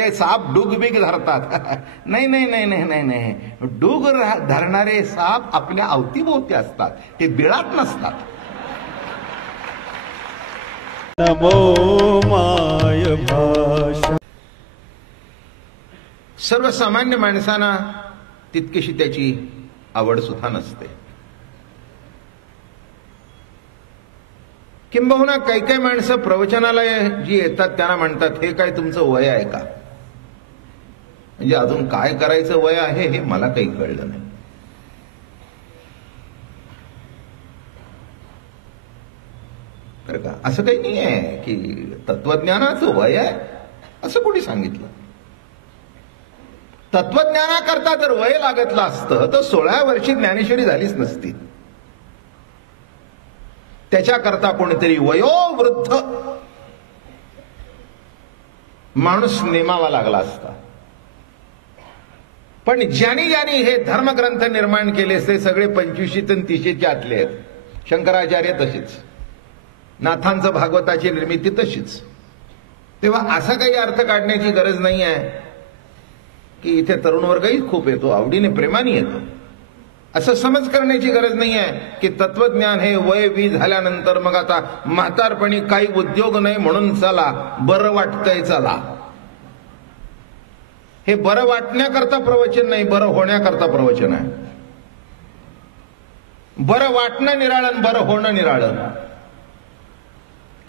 ते साप drug big धरतात. नाही नाही नाही नाही नाही नाही, डूग धरणारे साप आपल्या अवतीभोवती असतात, ते बिळात नसतात. नमो माय भाषा. सर्वसामान्य माणसांना तितकीशी त्याची आवड सुद्धा नसते. किंबहुना काही काही माणसं प्रवचनाला जी येतात त्यांना म्हणतात, हे काय तुमचं वय आहे का? म्हणजे अजून काय करायचं वय आहे हे मला काही कळलं नाही. तर का असं काही नाही आहे की तत्वज्ञानाचं वय आहे असं कोणी सांगितलं? तत्वज्ञानाकरता जर वय लागतलं असतं तर 16 वर्षी ज्ञानेश्वरी झालीच नसती. त्याच्याकरता कोणीतरी वयोवृद्ध माणूस नेमावा लागला असता. पण ज्यांनी ज्यांनी हे धर्मग्रंथ निर्माण केले ते सगळे 25 आणि 30 आतले आहेत. शंकराचार्य तशीच, नाथांचं भागवताची निर्मिती तशीच. तेव्हा असा काही अर्थ काढण्याची गरज नाही आहे की इथे तरुण वर्गही खूप येतो, आवडीने प्रेमाने येतो, असं समज करण्याची गरज नाही आहे की तत्वज्ञान हे वय 20 झाल्यानंतर मग आता म्हातारपणी काही उद्योग नाही म्हणून चला बरं वाटतंय चला. हे बरं वाटण्याकरता प्रवचन नाही, बरं होण्याकरता प्रवचन आहे. बरं वाटणं निराळन, बरं होणं निराळन.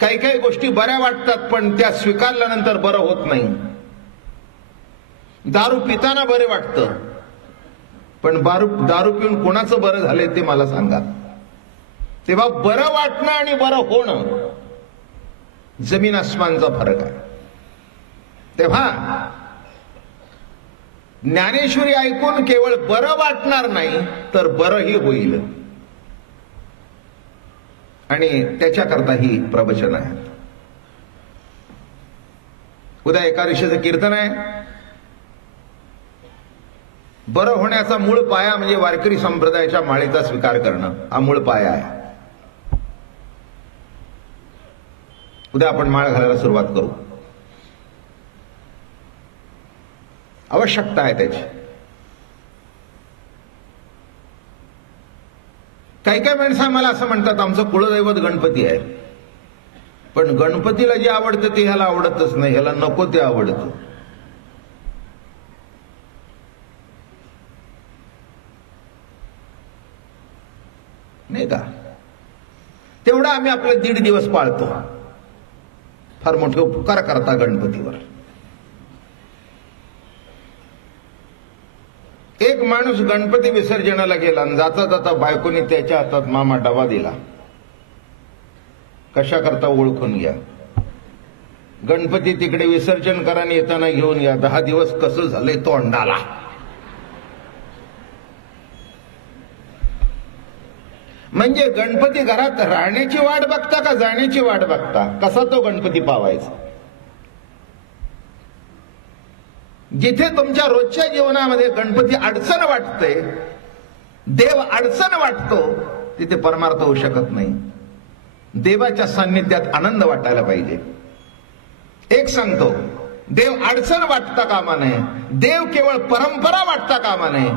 काही काही गोष्टी बऱ्या वाटतात पण त्या स्वीकारल्यानंतर बरं होत नाही. दारू पिताना बरे वाटतं पण दारू पिऊन कोणाचं बरं झालंय ते मला सांगा. तेव्हा बरं वाटणं आणि बरं होणं जमीन आसमानचा फरक आहे. तेव्हा ज्ञानेश्वरी ऐकून केवळ बरं वाटणार नाही तर बरंही होईल आणि त्याच्याकरता ही प्रवचन आहे. उद्या एकादशीचं कीर्तन आहे. बरं होण्याचा मूळ पाया म्हणजे वारकरी संप्रदायाच्या माळेचा स्वीकार करणं हा मूळ पाया आहे. उद्या आपण माळ घालायला सुरुवात करू. आवश्यकता आहे त्याची. काही काही माणसं मला असं म्हणतात आमचं कुलदैवत गणपती आहे, पण गणपतीला जे आवडतं ते ह्याला आवडतच नाही, ह्याला नको ते आवडतं. नाही का? तेवढा आम्ही आपले 1.5 दिवस पाळतो. फार मोठे उपकार करता गणपतीवर. एक माणूस गणपती विसर्जनाला गेला आणि जाता जाता बायकोने त्याच्या हातात मामा डबा दिला. कशा करता ओळखून घ्या. गणपती तिकडे विसर्जन करा आणि येताना घेऊन या. 10 दिवस कसं झालंय तोंडाला. म्हणजे गणपती घरात राहण्याची वाट बघता का जाण्याची वाट बघता? कसा तो गणपती पावायचा? जिथे तुमच्या रोजच्या जीवनामध्ये गणपती अडचण वाटते, देव अडचण वाटतो, तिथे परमार्थ होऊ शकत नाही. देवाच्या सान्निध्यात आनंद वाटायला पाहिजे. एक सांगतो, देव अडचण वाटता कामा नये, देव केवळ परंपरा वाटता कामा नये,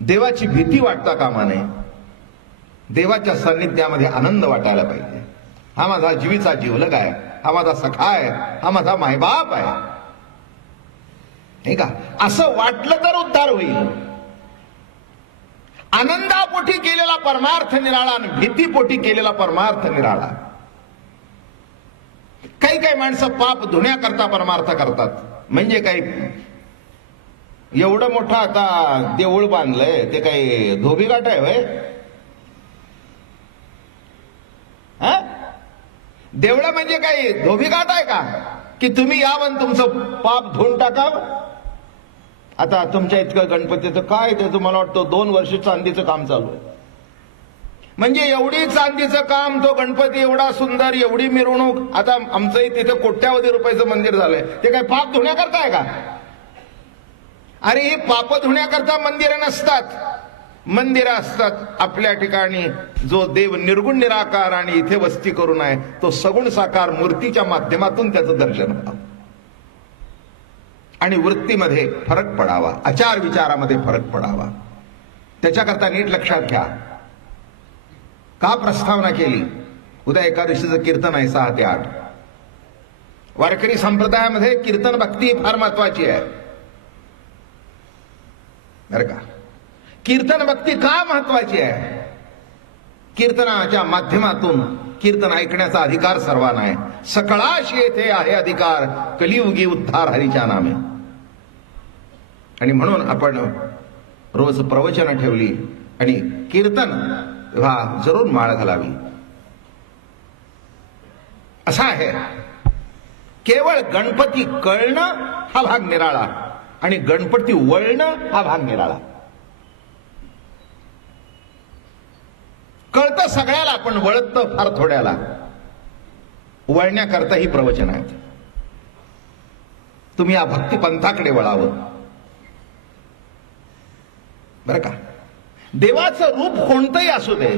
देवाची भीती वाटता कामा नये, देवाच्या सान्निध्यामध्ये आनंद वाटायला पाहिजे. हा माझा जीवीचा जीवलग आहे, हा माझा सखा आहे, हा माझा मायबाप आहे, नाही का? असं वाटलं तर उद्धार होईल. आनंदापोटी केलेला परमार्थ निराळा आणि भीतीपोटी केलेला परमार्थ निराळा. काही काही माणसं पाप धुण्याकरता परमार्थ करतात. म्हणजे काही एवढं मोठं आता देऊळ बांधलंय, ते काही धोबीघाट आहे व्हय? देवळं म्हणजे काही धोबीघाट आहे का की तुम्ही यावं तुमचं पाप धुवून टाकावं? आता तुमच्या इतकं गणपतीचं काय, त्याचं मला वाटतं 2 वर्ष चांदीचं काम चालू आहे. म्हणजे एवढी चांदीचं काम, तो गणपती एवढा सुंदर, एवढी मिरवणूक. आता आमचंही तिथं कोट्यावधी रुपयाचं मंदिर झालंय. ते काय पाप धुण्याकरता आहे का? अरे ही पाप धुण्याकरता मंदिरं नसतात. मंदिरं असतात आपल्या ठिकाणी जो देव निर्गुण निराकार आणि इथे वस्ती करून आहे तो सगुण साकार मूर्तीच्या माध्यमातून त्याचं दर्शन व्हावं. आणि वृत्तीमध्ये फरक पडावा, आचार विचारामध्ये फरक पडावा. त्याच्याकरता नीट लक्षात घ्या. का प्रस्तावना केली? उद्या एकादशीचं कीर्तन आहे 6 ते 8. वारकरी संप्रदायामध्ये कीर्तन भक्ती फार महत्वाची आहे बरं का. कीर्तन भक्ती का महत्वाची आहे? कीर्तनाच्या माध्यमातून कीर्तन ऐकण्याचा अधिकार सर्वांना आहे. सकळाशी येथे आहे अधिकार, कलियुगी उद्धार हरीच्या नामे. आणि म्हणून आपण रोज प्रवचन ठेवली आणि कीर्तन जरूर माळ घालावी. असा आहे. केवळ गणपती कळणं हा भाग निराळा आणि गणपती वळणं हा भाग निराळा. कळतं सगळ्याला, पण वळतं फार थोड्याला. वळण्याकरता ही प्रवचन आहेत. तुम्ही या भक्ती पंथाकडे वळावं बरं का. देवाचं रूप कोणतंही असू दे,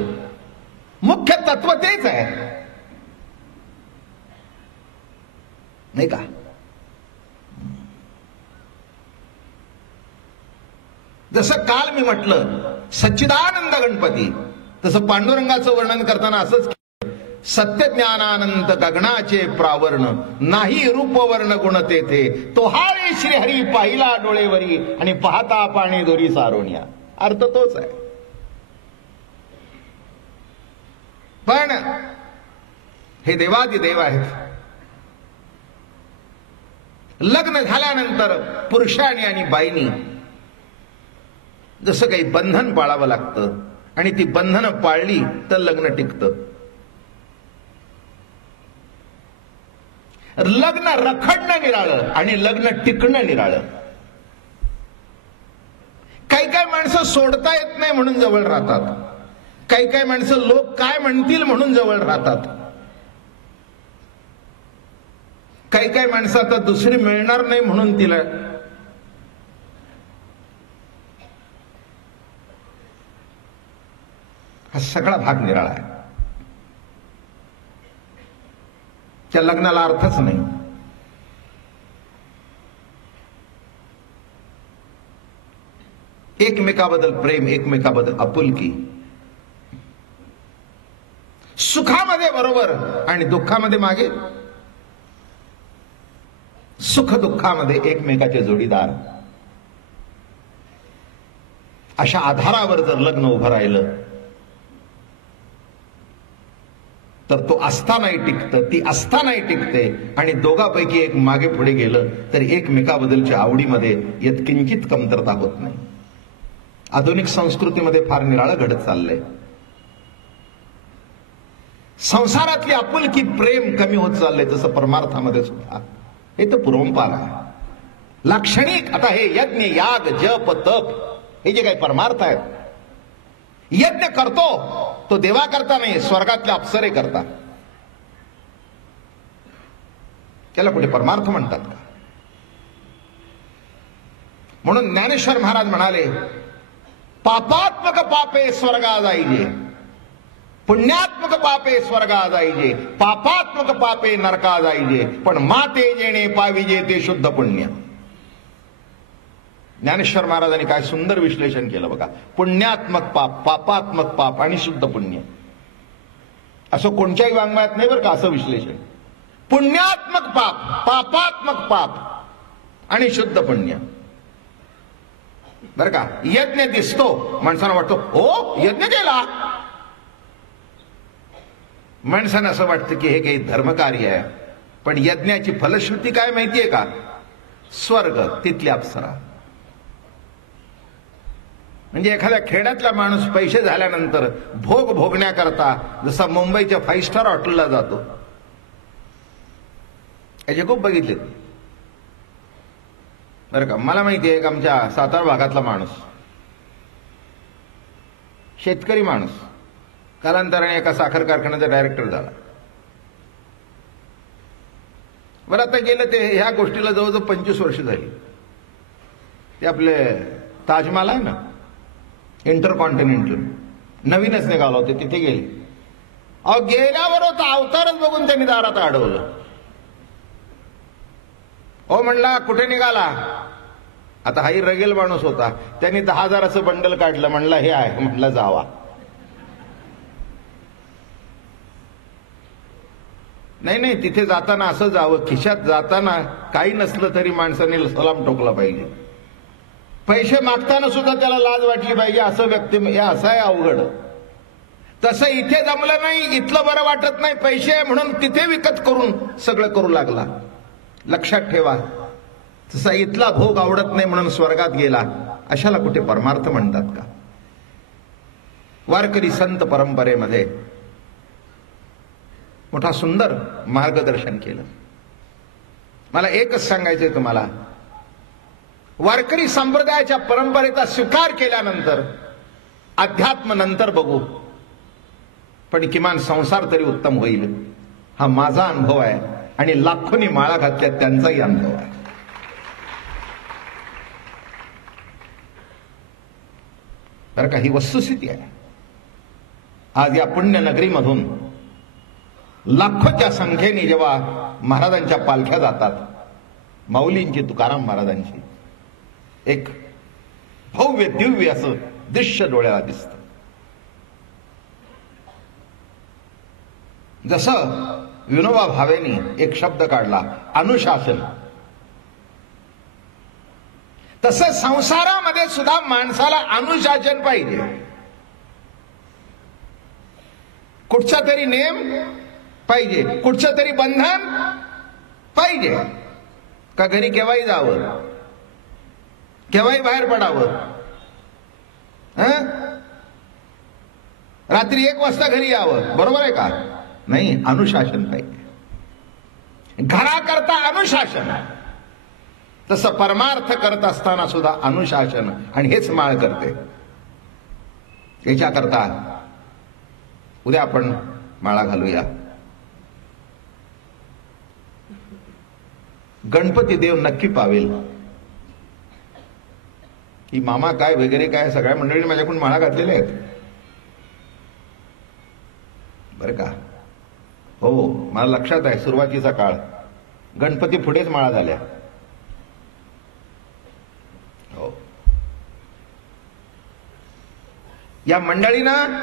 मुख्य तत्व तेच आहे नाही का. जसं काल मी म्हटलं सच्चिदानंद गणपती, तसं पांडुरंगाचं वर्णन करताना असंच सत्य ज्ञानानंत गगनाचे प्रावर्ण, नाही रूपवर्ण गुण तेथे, तो हाळे श्रीहरी पाहिला डोळेवरी, आणि पाहता पाणी दोरी सारोनिया. अर्थ तोच आहे. पण हे देवादिदेव आहेत. लग्न झाल्यानंतर पुरुषांनी आणि बाईनी जसं काही बंधन पाळावं लागतं, आणि ती बंधनं पाळली तर लग्न टिकतं. लग्न रखडणं निराळं आणि लग्न टिकणं निराळं. काही काही माणसं सोडता येत नाही म्हणून जवळ राहतात. काही काही माणसं लोक काय म्हणतील म्हणून जवळ राहतात. काही काही माणसं आता दुसरी मिळणार नाही म्हणून तिला. हा सगळा भाग निराळा आहे. त्या लग्नाला अर्थच नाही. एकमेकाबद्दल प्रेम, एकमेकाबद्दल आपुलकी, सुखामध्ये बरोबर आणि दुःखामध्ये मागे. सुख दुःखामध्ये एकमेकाचे जोडीदार. अशा आधारावर जर लग्न उभं राहिलं तर तो असतानाही टिकतं, ती असतानाही टिकते. आणि दोघांपैकी एक मागे पुढे गेलं तर एकमेकाबद्दलच्या आवडीमध्ये यत्किंचित कमतरता होत नाही. आधुनिक संस्कृतीमध्ये फार निराळं घडत चाललंय. संसारातली आपुलकी, प्रेम कमी होत चाललंय. तसं परमार्थामध्ये सुद्धा हे तर पूर्वंपार आहे. लाक्षणिक आता हे यज्ञ, याग, जप, तप हे जे काही परमार्थ आहेत, यज्ञ करतो तो देवा करता नाही, स्वर्गातल्या अप्सरे करता. त्याला कुठे परमार्थ म्हणतात का? म्हणून ज्ञानेश्वर महाराज म्हणाले, पापात्मक पापे स्वर्गा जाईजे, पुण्यात्मक पापे स्वर्गा जाईजे, पापात्मक पापे नरका जाईजे, पण माते जेणे पाविजे ते शुद्ध पुण्य. ज्ञानेश्वर महाराजांनी काय सुंदर विश्लेषण केलं बघा. पुण्यात्मक पाप, पापात्मक पाप आणि शुद्ध पुण्य, असं कोणत्याही वाङ्मयात नाही बरं का असं विश्लेषण. पुण्यात्मक पाप, पापात्मक पाप आणि शुद्ध पुण्य बरं का. यज्ञ दिसतो, माणसाला वाटतो हो यज्ञ केला. माणसानं असं वाटतं की हे काही धर्मकार्य आहे, पण यज्ञाची फलश्रुती काय माहितीये का? स्वर्ग, तिथल्या अप्सरा. म्हणजे एखाद्या खेड्यातला माणूस पैसे झाल्यानंतर भोग भोगण्याकरता जसा मुंबईच्या 5 स्टार हॉटेलला जातो, याचे खूप बघितले बरं का. मला माहिती आहे, आमच्या सातारा भागातला माणूस, शेतकरी माणूस, कालांतराने एका साखर कारखान्याचा डायरेक्टर झाला. बरं आता गेलं ते ह्या गोष्टीला जवळजवळ 25 वर्ष झाली. ते आपले ताजमहाल आहे ना, इंटरकॉन्टिनेंटल, नवीनच निघाला होते, तिथे गेले. अहो गेल्यावर होता अवतारच बघून त्यांनी दारात अडवलं. ओ म्हणला कुठे निघाला? आता हाही रगेल माणूस होता, त्यांनी 10,000चं बंडल काढलं, म्हणला हे आहे, म्हणलं जावा. नाही, तिथे जाताना असं जावं, खिशात जाताना काही नसलं तरी माणसाने सलाम ठोकला पाहिजे. पैसे मागताना सुद्धा त्याला लाज वाटली पाहिजे, असं व्यक्ती असं आहे अवघड. तसं इथे जमलं नाही, इथलं बरं वाटत नाही, पैसे आहे म्हणून तिथे विकत करून सगळं करू लागला. लक्षात ठेवा, तसा इथला भोग आवडत नाही म्हणून स्वर्गात गेला, अशाला कुठे परमार्थ म्हणतात का? वारकरी संत परंपरेमध्ये मोठा सुंदर मार्गदर्शन केलं. मला एकच सांगायचंय तुम्हाला, वारकरी संप्रदायाच्या परंपरेचा स्वीकार केल्यानंतर अध्यात्म नंतर बघू, पण किमान संसार तरी उत्तम होईल, हा माझा अनुभव आहे आणि लाखोनी माळा घातल्या त्यांचाही अनुभव आहे. बरं का, ही वस्तुस्थिती आहे. आज या पुण्यनगरीमधून लाखोच्या संख्येने जेव्हा महाराजांच्या पालख्या जातात, माऊलींची, तुकाराम महाराजांची, एक भव्य दिव्य असं दृश्य डोळ्याला दिसतं. जसं विनोबा भावेनी एक शब्द काढला, अनुशासन, तसं संसारामध्ये सुद्धा माणसाला अनुशासन पाहिजे. कुठचा तरी नेम पाहिजे, कुठचं तरी बंधन पाहिजे. का घरी केव्हाही जावं, केव्हाही बाहेर पडावं, रात्री 1 वाजता घरी यावं, बरोबर आहे का? नाही, अनुशासन पाहिजे. घराकरता अनुशासन, तसं परमार्थ करत असताना सुद्धा अनुशासन, आणि हेच माळ करते. याच्याकरता उद्या आपण माळा घालूया. गणपती देव नक्की पावेल. की मामा काय वगैरे काय सगळ्या मंडळीने माझ्याकडून माळा घातलेल्या आहेत बरं का. हो, मला लक्षात आहे, सुरुवातीचा काळ गणपती पुढेच माळा झाल्या. हो, या मंडळीनं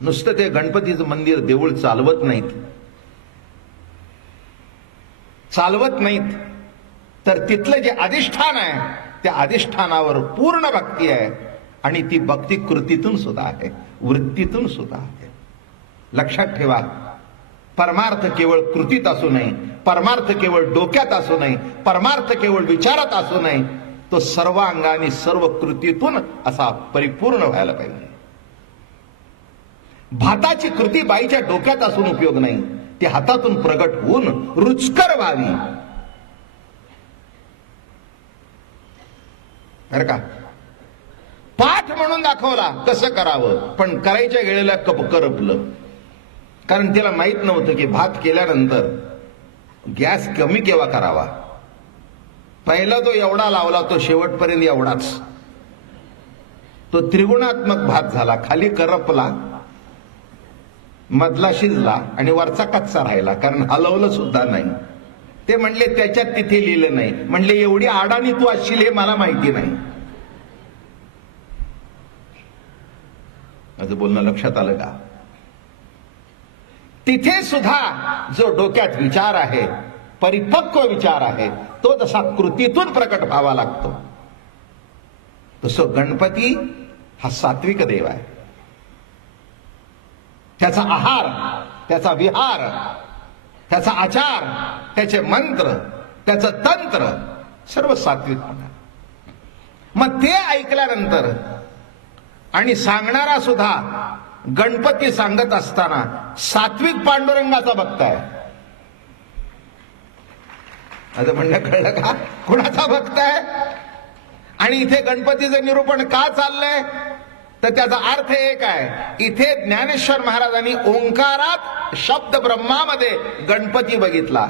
नुसतं ते गणपतीचं मंदिर देऊळ चालवत नाहीत, तर तिथलं जे अधिष्ठान आहे त्या अधिष्ठानावर पूर्ण भक्ती आहे, आणि ती भक्ती कृतीतून सुद्धा आहे, वृत्तीतून सुद्धा आहे. लक्षात ठेवा, परमार्थ केवळ कृतीत असू नये, परमार्थ केवळ डोक्यात असू नये, परमार्थ केवळ विचारात असू नये, तो सर्व अंगाने सर्व कृतीतून असा परिपूर्ण व्हायला पाहिजे. भाताची कृती बाईच्या डोक्यात असून उपयोग नाही, ती हातातून प्रगट होऊन रुचकर व्हावी. बरं का, पाठ म्हणून दाखवला कसं करावं, पण करायच्या वेळेला करपलं. कारण तिला माहित नव्हतं की भात केल्यानंतर गॅस कमी केव्हा करावा. पहिला तो एवढा लावला, तो शेवटपर्यंत एवढाच, तो त्रिगुणात्मक भात झाला. खाली करपला, मधला शिजला आणि वरचा कच्चा राहिला, कारण हलवलं सुद्धा नाही. ते म्हणले त्याच्यात तिथे लिहिलं नाही. म्हणले एवढी आडाणी तू असशील हे मला माहिती नाही. माझं बोलणं लक्षात आलं का? तिथे सुद्धा जो डोक्यात विचार आहे, परिपक्व विचार आहे, तो जसा कृतीतून प्रकट व्हावा लागतो, तसं गणपती हा सात्विक देव आहे. त्याचा आहार, त्याचा विहार, त्याचा आचार, त्याचे मंत्र, त्याचं तंत्र सर्व सात्विक होणार. मग ते ऐकल्यानंतर आणि सांगणारा सुद्धा गणपती सांगत असताना सात्विक पांडुरंगाचा भक्त आहे. आता म्हणणं कळलं का कुणाचा भक्त आहे? आणि इथे गणपतीचं निरूपण का चाललंय, तर त्याचा अर्थ एक आहे. इथे ज्ञानेश्वर महाराजांनी ओंकारात शब्द ब्रह्मामध्ये गणपती बघितला,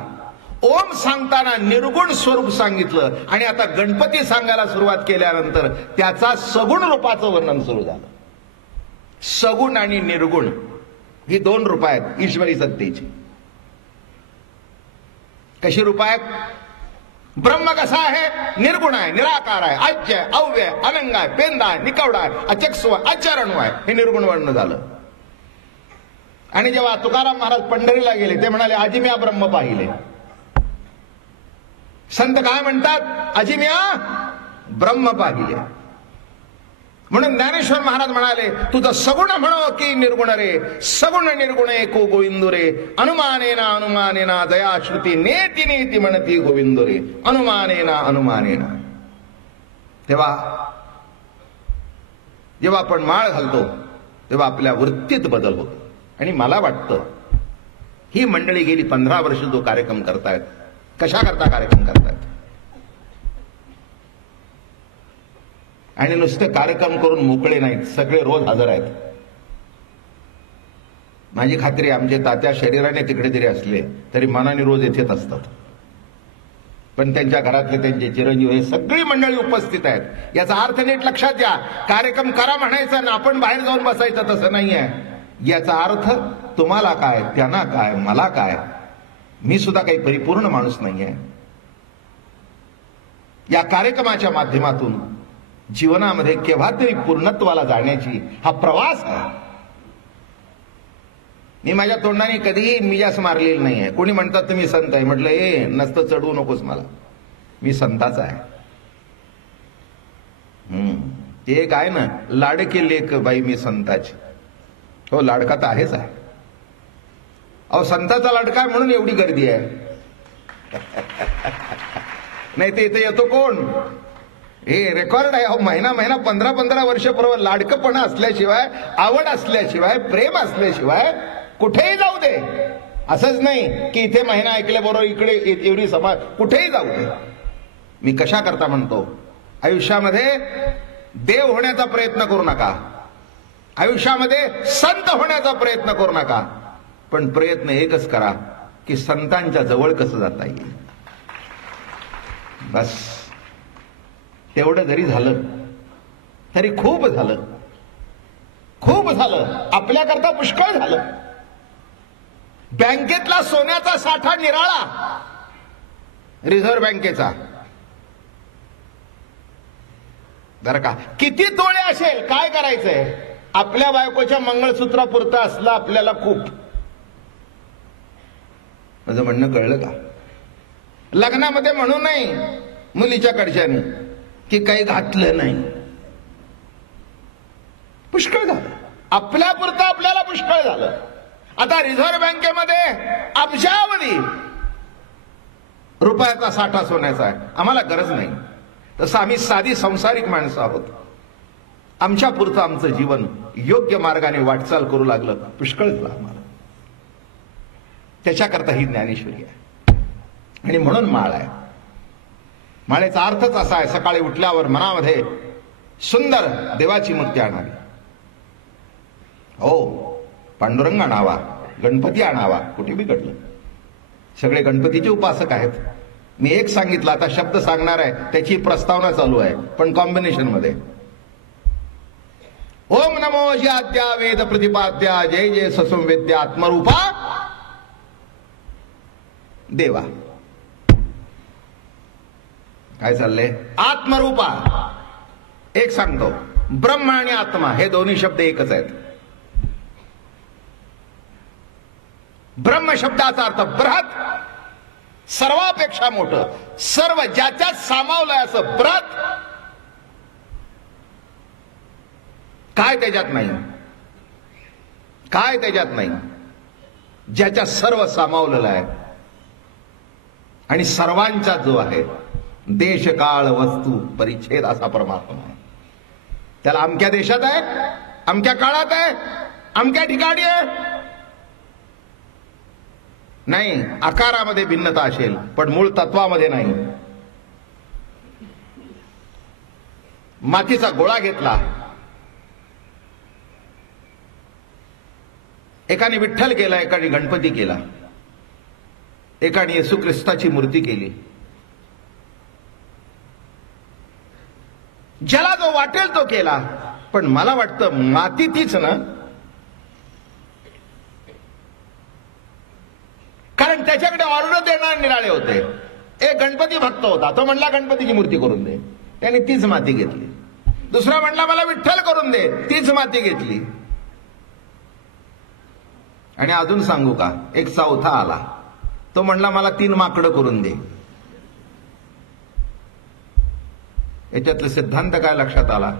ओम सांगताना निर्गुण स्वरूप सांगितलं, आणि आता गणपती सांगायला सुरुवात केल्यानंतर त्याचा सगुण रूपाचं वर्णन सुरू झालं. सगुण आणि निर्गुण ही 2 रूप आहेत ईश्वरी सत्तेची. कशी रूप आहेत? ब्रह्म कसा आहे? निर्गुण आहे, निराकार आहे, आज्य आहे, अव्यय आहे, अनंग आहे, पेंदा आहे, निकवडा आहे, अचक्षु आहे, अचरण आहे. हे निर्गुण वर्णन झालं. आणि जेव्हा तुकाराम महाराज पंढरीला गेले ते म्हणाले अजिम्या ब्रह्म पाहिले. संत काय म्हणतात? अजिम्या ब्रह्म पाहिले. म्हणून ज्ञानेश्वर महाराज म्हणाले तुझं सगुण म्हणो की निर्गुण रे, सगुण निर्गुण एको गोविंदो रे, अनुमानेना अनुमानेना दया श्रुती नेती नेती म्हणती गोविंदो रे, अनुमानेना अनुमानेना. तेव्हा जेव्हा आपण माळ घालतो तेव्हा आपल्या वृत्तीत बदल होतो. आणि मला वाटतं ही मंडळी गेली 15 वर्ष जो कार्यक्रम करतायत, कशा करता कार्यक्रम करतायत? आणि नुसतं कार्यक्रम करून मोकळे नाहीत, सगळे रोज हजर आहेत. माझी खात्री आमचे तात्या शरीराने तिकडे तरी असले तरी मनाने रोज येथेच असतात. पण त्यांच्या घरातले त्यांचे चिरंजीव हे सगळी मंडळी उपस्थित आहेत. याचा अर्थ नीट लक्षात घ्या. कार्यक्रम करा म्हणायचा ना आपण बाहेर जाऊन बसायचं तसं नाहीये. याचा अर्थ तुम्हाला काय, त्यांना काय, मला काय, मी सुद्धा काही परिपूर्ण माणूस नाहीये. या कार्यक्रमाच्या माध्यमातून जीवनामध्ये केव्हा तरी पूर्णत्वाला जाण्याची हा प्रवास आहे. मी माझ्या तोंडाने कधीही मिजास मारलेली नाही आहे. कोणी म्हणतात तुम्ही संत आहे, म्हटलं ए नसतं चढवू नकोस मला, मी संताचा आहे. ते एक आहे ना, लाडके लेक बाई मी संताची. हो लाडका तर आहेच आहे. अहो संताचा लाडका आहे म्हणून एवढी गर्दी आहे. नाही ते इथे येतो कोण? हे रेकॉर्ड आहे. अहो महिना 15 वर्षापूर्वी लाडकपणा असल्याशिवाय, आवड असल्याशिवाय, प्रेम असल्याशिवाय कुठेही जाऊ दे. असंच नाही की इथे महिना ऐकल्याबरोबर इकडे एवढी समाज, कुठेही जाऊ दे. मी कशा करता म्हणतो, आयुष्यामध्ये देव होण्याचा प्रयत्न करू नका, आयुष्यामध्ये संत होण्याचा प्रयत्न करू नका, पण प्रयत्न एकच करा की संतांच्या जवळ कसं जाता येईल. बस तेवढं जरी झालं तरी खूप झालं, खूप झालं, आपल्याकरता पुष्कळ झालं. बँकेतला सोन्याचा साठा निराळा, रिझर्व्ह बँकेचा बरं का, किती तोळे असेल, काय करायचंय? आपल्या बायकोच्या मंगळसूत्रापुरतं असलं आपल्याला खूप. माझं म्हणणं कळलं का? लग्नामध्ये म्हणू नाही मुलीच्या कडच्याने की काही घातलं नाही, पुष्कळ झालं. आपल्यापुरतं आपल्याला पुष्कळ झालं. आता रिझर्व्ह बँकेमध्ये अब्जावधी रुपयाचा साठा सोन्याचा आहे, आम्हाला गरज नाही. तसं आम्ही साधी संसारिक माणसं आहोत. आमच्या पुरतं आमचं जीवन योग्य मार्गाने वाटचाल करू लागलं, पुष्कळ झालं आम्हाला. त्याच्याकरता ही ज्ञानेश्वरी आहे. आणि म्हणून माळ आहे. माळेचा अर्थच असा आहे, सकाळी उठल्यावर मनामध्ये सुंदर देवाची मूर्ती आणावी. हो पांडुरंग आणावा, गणपती आणावा, कुठे बी घडलं. सगळे गणपतीचे उपासक आहेत. मी एक सांगितलं, आता शब्द सांगणार आहे, त्याची प्रस्तावना चालू आहे, पण कॉम्बिनेशन मध्ये. ओम नमो ज्याद्या वेद प्रतिपाद्या जय जय ससंवेद्या आत्मरूपा देवा. काय चाललंय? आत्मरूपा. एक सांगतो, ब्रह्म आणि आत्मा हे दोन्ही शब्द एकच आहेत. ब्रह्म शब्दाचा अर्थ बृहत, सर्वापेक्षा मोठं, सर्व ज्याच्यात सामावलंय असं बृहत. काय त्याच्यात नाही, काय त्याच्यात नाही, ज्याच्यात सर्व सामावलेलं आहे. आणि सर्वांचा जो आहे, देश काळ वस्तू परिच्छेद असा परमात्मा आहे. त्याला अमक्या देशात आहे, अमक्या काळात आहे, अमक्या ठिकाणी आहे नाही. आकारामध्ये भिन्नता असेल पण मूळ तत्वामध्ये नाही. मातीचा गोळा घेतला, एकाने विठ्ठल केला, एकाने गणपती केला, एकाने येशू ख्रिस्ताची मूर्ती केली. ज्याला जो वाटेल तो केला, पण मला वाटतं माती तीच ना, कारण त्याच्याकडे ऑर्डर देणारे निराळे होते. एक गणपती भक्त होता, तो म्हणला गणपतीची मूर्ती करून दे, त्याने तीच माती घेतली. दुसरा म्हणला मला विठ्ठल करून दे, तीच माती घेतली. आणि अजून सांगू का, एक चौथा आला, तो म्हणला मला 3 माकडं करून दे. याच्यातलं सिद्धांत काय लक्षात आला?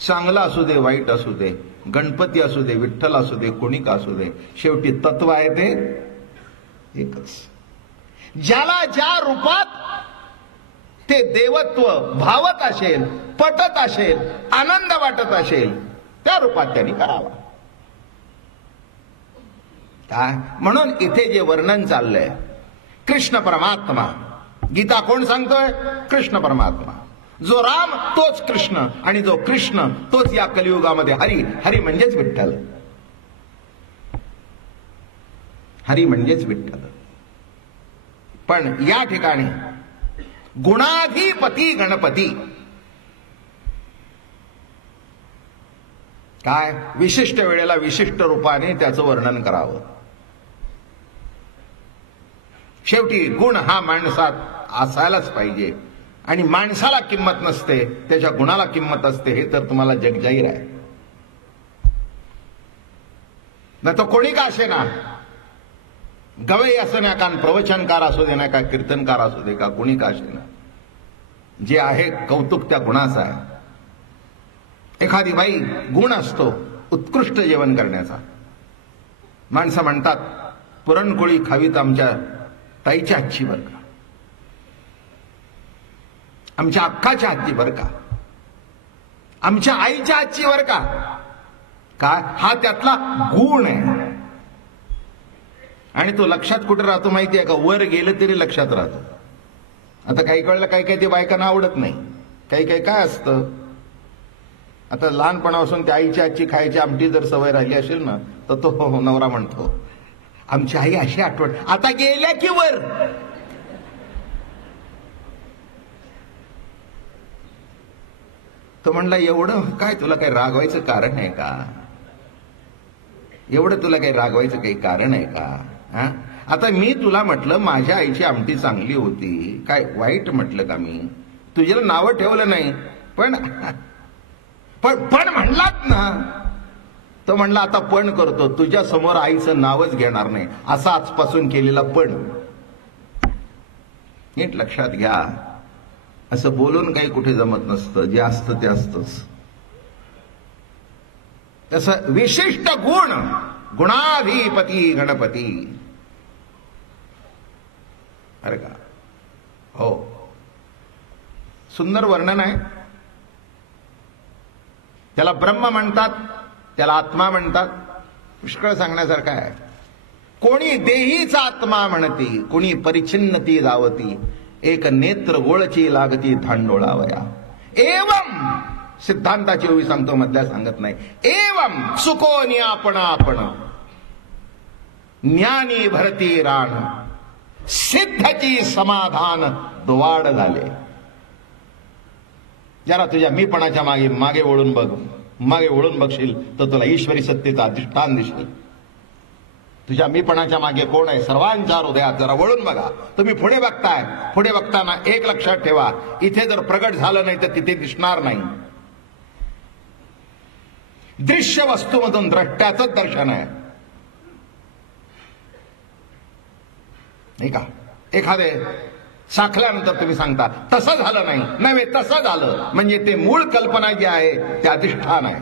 चांगला असू दे, वाईट असू दे, गणपती असू दे, विठ्ठल असू दे, कोणी का असू दे, शेवटी तत्व आहे ते एकच. ज्याला ज्या रूपात ते देवत्व भावत असेल, पटत असेल, आनंद वाटत असेल, त्या रूपात त्यांनी करावा. काय म्हणून इथे जे वर्णन चाललंय, कृष्ण परमात्मा, गीता कोण सांगतोय? कृष्ण परमात्मा. जो राम तोच कृष्ण, आणि जो कृष्ण तोच या कलियुगामध्ये हरी. हरी म्हणजेच विठ्ठल, हरी म्हणजेच विठ्ठल. पण या ठिकाणी गुणाधिपती गणपती, काय विशिष्ट वेळेला विशिष्ट रूपाने त्याचं वर्णन करावं. शेवटी गुण हा माणसात असायलाच पाहिजे, आणि माणसाला किंमत नसते, त्याच्या गुणाला किंमत असते, हे तर तुम्हाला जगजाहीर आहे. न तो कोणी का असे ना, गवई असं ना, का प्रवचनकार असू दे ना, का कीर्तनकार असू दे, का कोणी का असे ना, जे आहे कौतुक त्या गुणाचं आहे. एखादी बाई गुण असतो उत्कृष्ट जेवण करण्याचा. माणसं म्हणतात पुरणपोळी खावीत आमच्या ताईच्या हातची बरं का, आमच्या अक्काच्या हातची बरं का, आमच्या आईच्या हातची बरं का. काय हा त्यातला गुण आहे. आणि तो लक्षात कुठे राहतो माहिती आहे का? वर गेलं तरी लक्षात राहतो. आता काही कळलं, काही काही ते बायकांना आवडत नाही. काही काही काय असतं, आता लहानपणापासून त्या आईच्या हातची खायची आमटी जर सवय राहिली असेल ना, तर तो नवरा म्हणतो आमची आई अशी आठवण. आता गेल्या की वर, तो म्हणला एवढं काय तुला काही रागवायचं कारण आहे का? एवढं तुला काही रागवायचं काही कारण आहे का? हा, आता मी तुला म्हटलं माझ्या आईची आमटी चांगली होती, काय वाईट म्हटलं का मी? तुझ्याला नावं ठेवलं नाही, पण पण म्हणलात ना. तो म्हणला आता पण करतो, तुझ्या समोर आईचं नावच घेणार नाही, असा आजपासून केलेला पण. नीट लक्षात घ्या, असं बोलून काही कुठे जमत नसतं. जे असतं ते असतंच. तसं विशिष्ट गुण, गुणाधिपती गणपती. अरे का हो, सुंदर वर्णन आहे. त्याला ब्रह्म म्हणतात, त्याला आत्मा म्हणतात. पुष्कळ सांगण्यासारखं आहे. कोणी देहीचा आत्मा म्हणती, कोणी परिच्छिन्नती धावती, एक नेत्र गोळची लागती धांडोळावया. एवम सिद्धांताची ओवी सांगतो, मधल्या सांगत नाही. एवम सुकोनी आपण आपण ज्ञानी भरती राण, सिद्धची समाधान द्वाड झाले. जरा तुझ्या मीपणाच्या मागे मागे वळून बघ. मागे वळून बघशील तर तुला ईश्वरी सत्तेचा अधिष्ठान दिसेल. तुझ्या मीपणाच्या मागे कोण आहे? सर्वांच्या हृदयात जरा वळून बघा. तुम्ही पुढे बघताय, पुढे बघताना एक लक्षात ठेवा, इथे जर प्रगट झालं नाही तर तिथे दिसणार नाही. दृश्य वस्तूमधून द्रष्ट्याचंच दर्शन आहे, नाही का? एखादे साखल्यानंतर तुम्ही सांगता तसं झालं नाही, नव्हे तसं झालं, म्हणजे ते मूळ कल्पना जी आहे ते अधिष्ठान आहे.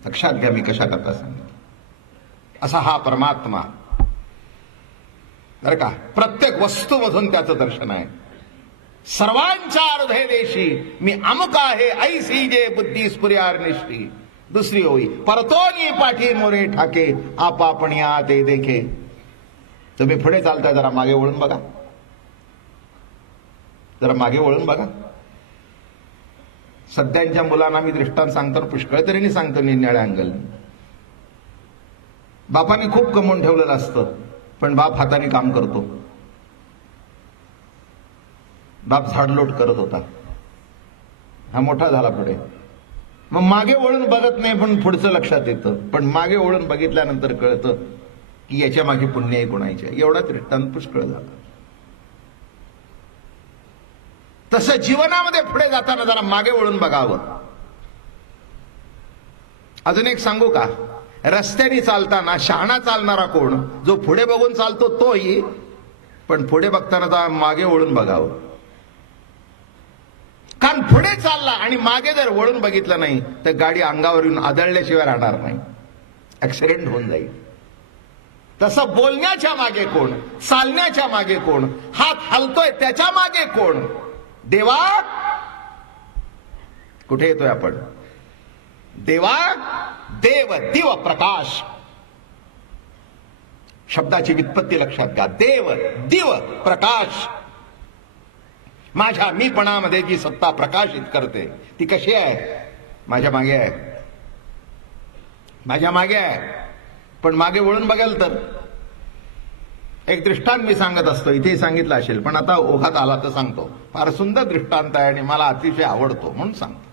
लक्षात घ्या मी कशा करता सांगतो. असा हा परमात्मा बरं का, प्रत्येक वस्तूमधून त्याचं दर्शन आहे. सर्वांच्या हृदय देशी मी अमुक आहे, ऐसी जे बुद्धी स्फुर्यार निष्ठी. दुसरी होई परतोनी पाठी मोरे ठाके, आपण या ते देखे. तुम्ही पुढे चालताय, जरा मागे वळून बघा, जरा मागे वळून बघा. सध्याच्या मुलांना मी दृष्टांत सांगतो, पुष्कळ तऱ्हेने सांगतो निरनिळ्या अँगल. बापाने खूप कमवून ठेवलेलं असतं, पण बाप हाताने काम करतो. बाप झाडलोट करत होता, हा मोठा झाला पुढे. मग मागे वळून बघत नाही, पण पुढचं लक्षात येतं. पण मागे वळून बघितल्यानंतर कळतं की याच्या मागे पुण्य आहे कोणाच्या. एवढा दृष्टांत पुष्कळ झाला. तसं जीवनामध्ये पुढे जाताना जरा मागे वळून बघावं. अजून एक सांगू का? रस्त्याने चालताना शहाणा चालणारा कोण? जो पुढे बघून चालतो तोही, पण पुढे बघताना जरा मागे वळून बघावं. कारण पुढे चालला आणि मागे जर वळून बघितलं नाही तर गाडी अंगावर येऊन आदळल्याशिवाय राहणार नाही, ऍक्सिडेंट होऊन जाईल. तसं बोलण्याच्या मागे कोण? चालण्याच्या मागे कोण? हात हलतोय त्याच्या मागे कोण? देवा कुठे येतोय आपण? देवा, देव, दिव, प्रकाश. शब्दाची व्युत्पत्ती लक्षात घ्या. देव, दिव, प्रकाश. माझ्या मीपणामध्ये जी सत्ता प्रकाशित करते ती कशी आहे? माझ्या मागे आहे, माझ्या मागे आहे. पण मागे वळून बघाल तर एक दृष्टांत मी सांगत असतो, इथे सांगितलं असेल पण आता ओघात आला तर सांगतो. फार सुंदर दृष्टांत आहे आणि मला अतिशय आवडतो म्हणून सांगतो.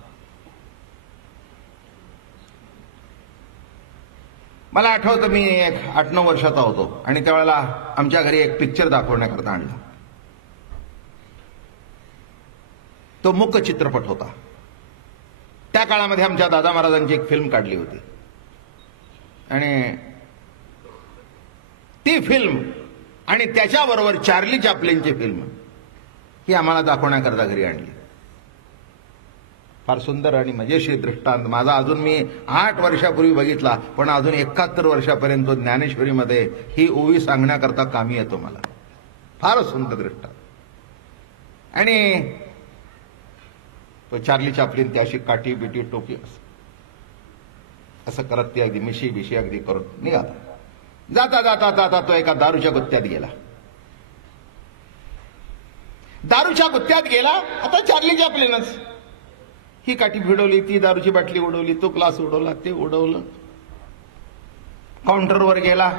मला आठवतं मी एक 8-9 वर्षाचा होतो आणि त्यावेळेला आमच्या घरी एक पिक्चर दाखवण्याकरता आणला. तो मूक चित्रपट होता. त्या काळामध्ये आमच्या दादा महाराजांची एक फिल्म काढली होती आणि ती फिल्म आणि त्याच्याबरोबर चार्ली चॅप्लिनची फिल्म ही आम्हाला दाखवण्याकरता घरी आणली. फार सुंदर आणि मजेशीर दृष्टांत. माझा अजून मी 8 वर्षापूर्वी बघितला पण अजून 71 वर्षापर्यंत ज्ञानेश्वरीमध्ये ही ओवी सांगण्याकरता कामी येतो मला. फार सुंदर दृष्टांत. आणि तो चार्ली चॅप्लिन त्याशी काठी बिटी टोपी असं करत ती अगदी मिशी बिशी अगदी करत निघाला. जाता जाता जाता तो एका दारूच्या गुत्त्यात गेला. दारूच्या गुत्त्यात गेला. आता चार्ली चॅप्लिनच ही काठी भिडवली, ती दारूची बाटली उडवली, तो ग्लास उडवला, ते उडवलं. काउंटरवर गेला.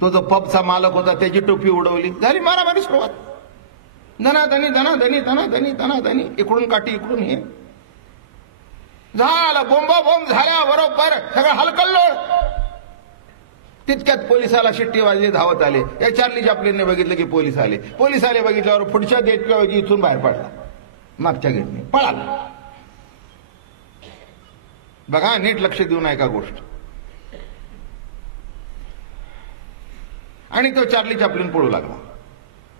तो जो पबचा मालक होता त्याची टोपी उडवली. झाली मारामारी सुरुवात. धनाधनी धनाधनी धनाधनी धनाधनी, इकडून काठी इकडून हे झालं. बोंबा बोंब झाल्या बरोबर सगळं हलकल्लोळ. तितक्यात पोलिसाला शिट्टी वाजली, धावत आले. या चार्ली चॅप्लिनने बघितलं की पोलीस आले. पोलीस आले बघितल्यावर पुढच्या गेटऐवजी इथून बाहेर पडला, मागच्या गेटने पळाला. बघा नीट लक्ष देऊन ऐका गोष्ट. आणि तो चार्ली चॅप्लिन पळू लागला.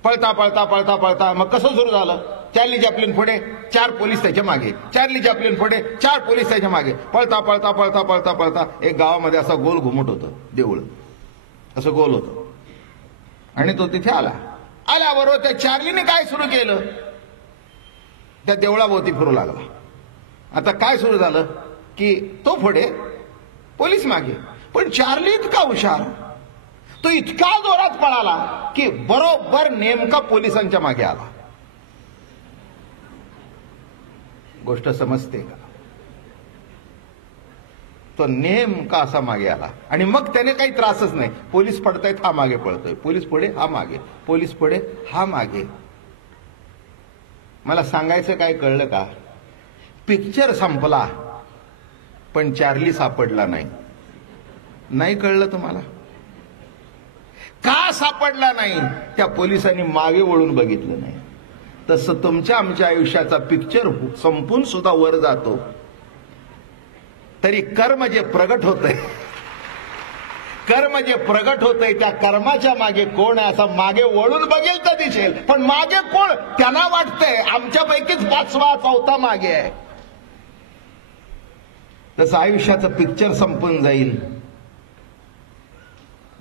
पळता पळता पळता पळता मग कसं सुरू झालं? चार्ली चॅप्लिन पुढे, 4 पोलीस त्याच्या मागे. चार्ली चॅप्लिन पुढे, 4 पोलीस त्याच्या मागे. पळता पळता पळता पळता पळता एक गावामध्ये असा गोल घुमट होतं, देऊळ असं गोल होतं. आणि तो तिथे आला. आल्याबरोबर त्या चार्लीने काय सुरू केलं? त्या देवळाभोवती फिरू लागला. आता काय सुरू झालं की तो पुढे, पोलीस मागे. पण चार्ली इतका हुशार, तो इतका जोरात पळाला की बरोबर नेमका पोलिसांच्या मागे आला. गोष्ट समजते का? तो नेमका असा मागे आला आणि मग त्याने काही त्रासच नाही. पोलीस पडतायत, हा मागे पळतोय. पोलीस पुढे, हा मागे. पोलीस पुढे, हा मागे. मला सांगायचं काय कळलं का? पिक्चर संपला पण चार्ली सापडला नाही. नाही कळलं तुम्हाला? का सापडला नाही? त्या पोलिसांनी मागे वळून बघितलं नाही. तसं तुमच्या आमच्या आयुष्याचा पिक्चर संपून सुद्धा वर जातो तरी कर्म जे प्रगट होतंय, कर्म जे प्रगट होतंय त्या कर्माच्या मागे कोण आहे असं मागे वळून बघेल तर दिसेल. पण मागे कोण? त्यांना वाटतंय आमच्यापैकीच 5वा 4था मागे आहे. तसं आयुष्याचं पिक्चर संपून जाईल.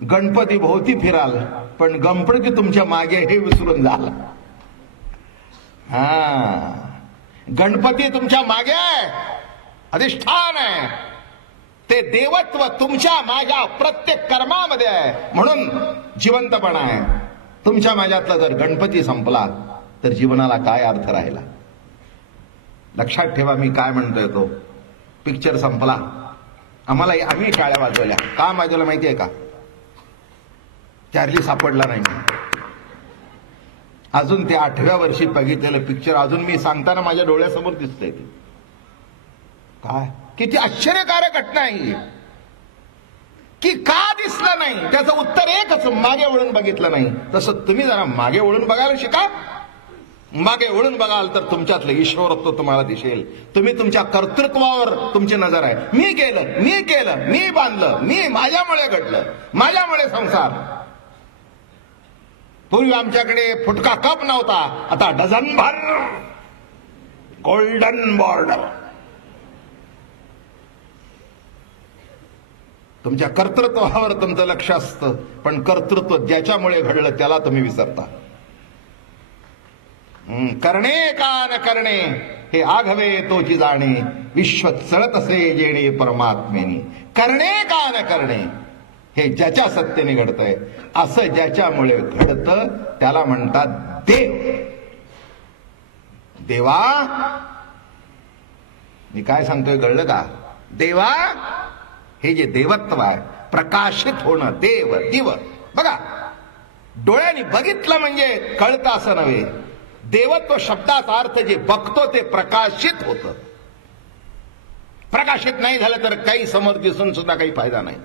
गणपती भोवती फिराल पण गणपती तुमच्या मागे हे विसरून जाल. गणपती तुमच्या मागे आहे, अधिष्ठान आहे. ते देवत्व तुमच्या माझ्या प्रत्येक कर्मामध्ये आहे. म्हणून जिवंतपणा आहे. तुमच्या माझ्यातला जर गणपती संपला तर जीवनाला काय अर्थ राहिला? लक्षात ठेवा मी काय म्हणतोय. तो पिक्चर संपला. आम्ही टाळ्या वाजवल्या. का वाजवल्या माहितीये का? चार्ली सापडला नाही. अजून ते 8व्या वर्षी बघितलेलं पिक्चर अजून मी सांगताना माझ्या डोळ्यासमोर दिसतंय. ते काय किती आश्चर्यकारक घटना आहे की का दिसलं नाही? त्याचं उत्तर एकच, मागे वळून बघितलं नाही. तसं तुम्ही जरा मागे वळून बघायला शिका. मागे वळून बघाल तर तुमच्यातलं ईश्वरत्व तुम्हाला दिसेल. तुम्ही तुमच्या कर्तृत्वावर तुमची नजर आहे. मी केलं, मी बांधलं, माझ्यामुळे घडलं, माझ्यामुळे संसार. पूर्वी आमच्याकडे फुटका कप नव्हता, आता डझनभर गोल्डन बॉर्डर. तुमच्या कर्तृत्वावर तुमचं लक्ष असतं, पण कर्तृत्व ज्याच्यामुळे घडलं त्याला तुम्ही विसरता. करणे का न करणे हे आघवे तोची जाणे, विश्व चळत असे जेणे परमात्मेने. करणे का न करणे हे ज्याच्या सत्तेने घडतंय, असं ज्याच्यामुळे घडतं त्याला म्हणतात देव. देवा, मी काय सांगतोय कळलं का? देवा हे जे देवत्व आहे, प्रकाशित होणं, देव दिव. बघा, डोळ्यांनी बघितलं म्हणजे कळतं असं नव्हे. देवत्व शब्दाचा अर्थ जे बघतो ते प्रकाशित होतं. प्रकाशित नाही झालं तर काही समोर दिसून सुद्धा काही फायदा नाही,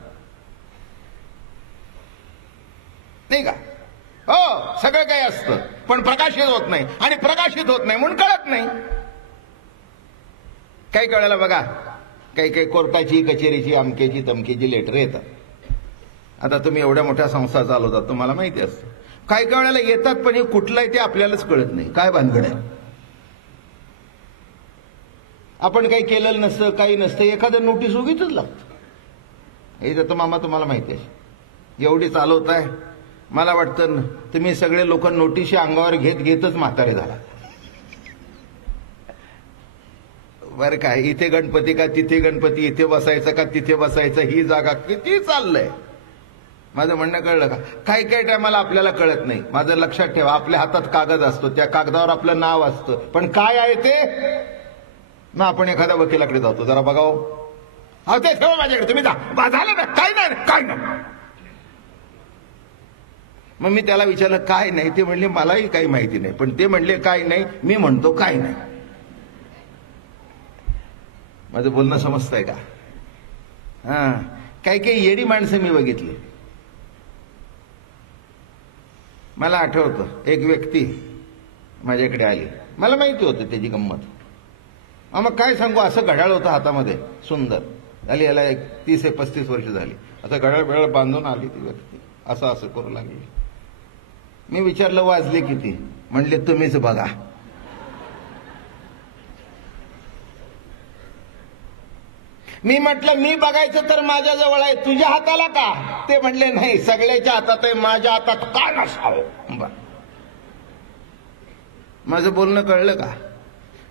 नाही का? हो, सगळं काही असतं पण प्रकाशित होत नाही, आणि प्रकाशित होत नाही म्हणून कळत नाही. काही कळायला बघा, काही कोर्टाची, कचेरीची, अमकेची तमकेची लेटर येतात. आता तुम्ही एवढ्या मोठ्या संस्था चालवतात, तुम्हाला माहिती असतं. काही वेळेला येतात पण हे कुठलं आहे ते आपल्यालाच कळत नाही. काय भानगड आहे? आपण काही केलेलं नसतं, काही नसतं, एखादं नोटीस उगीच लागतं. हे तर मामा तुम्हाला माहिती आहे, एवढी चालवताय. मला वाटतं तुम्ही सगळे लोक नोटीस अंगावर घेतच म्हातारे झाला. बरं काय, इथे गणपती का तिथे गणपती, इथे बसायचं का तिथे बसायचं, ही जागा किती चाललंय. माझं म्हणणं कळलं का? काही टायमाला आपल्याला कळत नाही. माझं लक्षात ठेवा, आपल्या हातात कागद असतो, त्या कागदावर आपलं नाव असतं, पण काय आहे ते ना. आपण एखाद्या वकिलाकडे जातो, जरा बघावं, हा ते ठेवा माझ्याकडे, तुम्ही जा, झालं ना, काय नाही. मग मी त्याला विचारलं काय नाही, ते म्हणले मलाही काही माहिती नाही, पण ते म्हणले काय नाही, मी म्हणतो काय नाही. माझं बोलणं समजतंय का? हा, काही येडी माणसं मी बघितली. मला आठवतं, एक व्यक्ती माझ्याकडे आली, मला माहिती होतं त्याची गंमत. मग काय सांगू, असं घड्याळ होतं हातामध्ये सुंदर, झाली याला 30-35 वर्ष झाली. असं घड्याळ बांधून आली ती व्यक्ती, असं करू लागली. मी विचारलं वाजले किती? म्हणले तुम्हीच बघा. मी म्हटलं मी बघायचं तर माझ्या जवळ आहे, तुझ्या हाताला का? ते म्हणले नाही, सगळ्याच्या हातात आहे, माझ्या हातात का नसावं. माझं बोलणं कळलं का?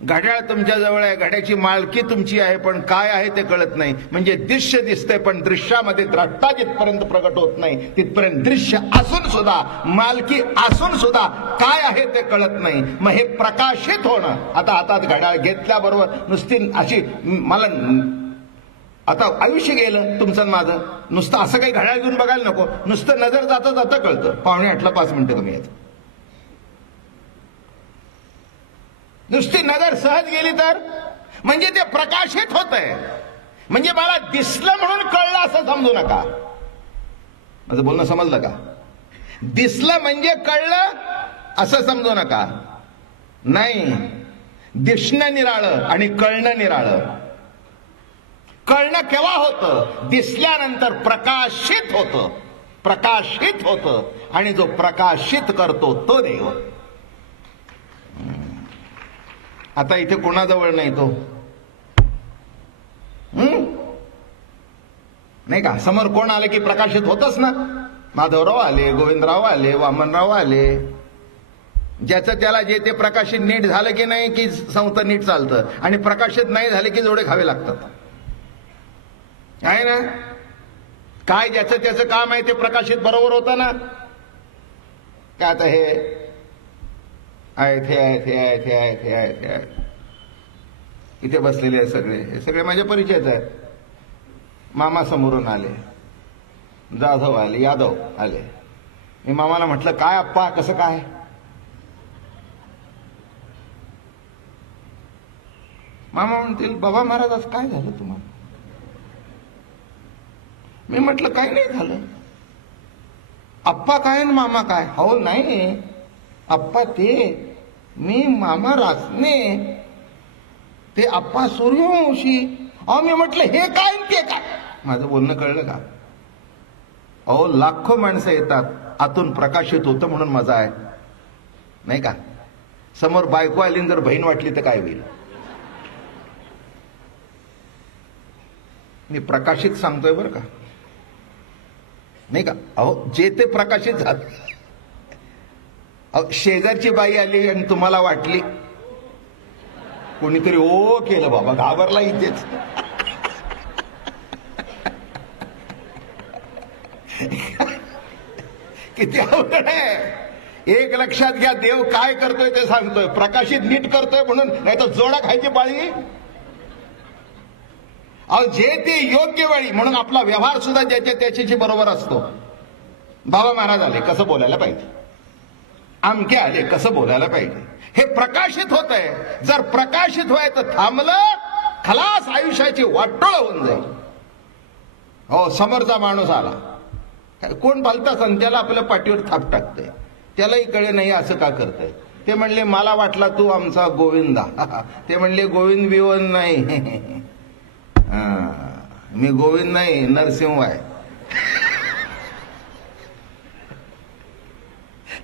घड्याळ तुमच्या जवळ आहे, घड्याची मालकी तुमची आहे, पण काय आहे ते कळत नाही. म्हणजे दृश्य दिसतंय पण दृश्यामध्ये द्रष्टा जिथपर्यंत प्रगट होत नाही तिथपर्यंत दृश्य असून सुद्धा, मालकी असून सुद्धा काय आहे ते कळत नाही. मग हे प्रकाशित होणं. आता हातात घड्याळ घेतल्याबरोबर नुसती अशी, मला आता आयुष्य गेलं तुमचं माझं, नुसतं असं काही घड्याळ घेऊन बघायला नको, नुसतं नजर जाता जाता कळतं 7:45ला 5 मिनिटं कमी आहेत. नुसती नजर सहज गेली तर म्हणजे ते प्रकाशित होतंय. म्हणजे मला दिसलं म्हणून कळलं असं समजू नका. माझं बोलणं समजलं का? दिसलं म्हणजे कळलं असं समजू नका. नाही, दिसणं निराळं आणि कळणं निराळं. कळणं केव्हा होतं? दिसल्यानंतर प्रकाशित होतं. प्रकाशित होतं आणि जो प्रकाशित करतो तो देव. आता इथे कोणाजवळ नाही तो, नाही का? समोर कोण आले की प्रकाशित होतच ना. माधवराव आले, गोविंदराव आले, वामनराव आले. ज्याचं त्याला जे ते प्रकाशित नीट झालं की नाही की संस्था नीट चालतं, आणि प्रकाशित नाही झाले की जोडे खावे लागतात, आहे ना? काय ज्याचं त्याचं काम आहे ते प्रकाशित बरोबर होतं ना. काय आता हे आहेत, हे आहेत, हे आहेत, हे आहेत, हे आहेत, हे आहेत, इथे बसलेले आहेत सगळे, हे सगळे माझ्या परिचयाचे आहेत. मामा समोरून आले, जाधव आले, यादव आले. मी मामाला म्हटलं काय अप्पा, कसं काय? मामा म्हणतील बाबा महाराज आज काय झालं तुम्हाला? मी म्हटलं काय नाही झालं. अप्पा काय आणि मामा काय? हो नाही, अप्पा ते मी मामा रासने ते आप्पा सूर्यवंशी. अहो मी म्हटलं हे काय आणि ते काय. माझं बोलणं कळलं का? अहो लाखो माणसं येतात, आतून प्रकाशित होतं म्हणून मजा आहे, नाही का? समोर बायको आली जर बहीण वाटली तर काय होईल? मी प्रकाशित सांगतोय बरं का, नाही का? अहो जे ते प्रकाशित झालं. अहो शेजारची बाई आली आणि तुम्हाला वाटली, कोणीतरी ओ केलं बाबा, घाबरला इथेच. किती अवघड आहे. एक लक्षात घ्या, देव काय करतोय ते सांगतोय, प्रकाशित नीट करतोय म्हणून, नाही तर जोडा खायची पाळी. अहो जे ते योग्य वेळी, म्हणून आपला व्यवहार सुद्धा ज्याच्या त्याच्याशी बरोबर असतो. बाबा महाराज आले कसं बोलायला पाहिजे, आमके आले कसं बोलायला पाहिजे, हे प्रकाशित होत आहे. जर प्रकाशित व्हायचं थांबलं, खलास आयुष्याची वाटोळ होऊन जाईल. हो समोरचा माणूस आला, कोण भलता सण त्याला आपल्या पाठीवर थाप टाकतंय, त्यालाही कळे नाही असं का करतंय. ते म्हणले मला वाटला तू आमचा गोविंदा. ते म्हणले गोविंद बिवंद नाही, मी गोविंद नाही नरसिंह आहे.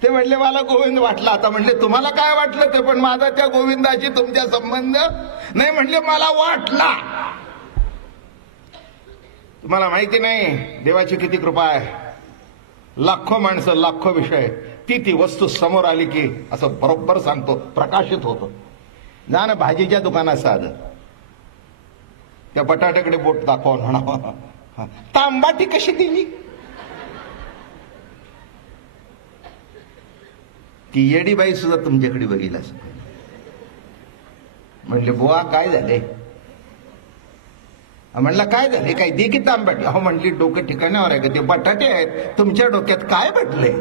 ते म्हणले मला गोविंद वाटला. आता म्हणले तुम्हाला काय वाटलं ते, पण माझा त्या गोविंदाशी तुमच्या संबंध नाही. म्हणले मला वाटला. तुम्हाला माहिती नाही देवाची किती कृपा आहे. लाखो माणसं, लाखो विषय, ती वस्तू समोर आली की असं बरोबर सांगतो, प्रकाशित होतो. जा ना भाजीच्या दुकानात साधं, त्या बटाट्याकडे बोट दाखवा, म्हणा तांबाटी कशी दिली. ती येडी बाई सुद्धा तुमच्याकडे बघील असं. म्हणले बुवा काय झाले? म्हणला काय झाले, काय दे की तांबाटी. अहो म्हणली डोकं ठिकाणावर आहे का, ते बटाटे आहेत, तुमच्या डोक्यात काय बटले?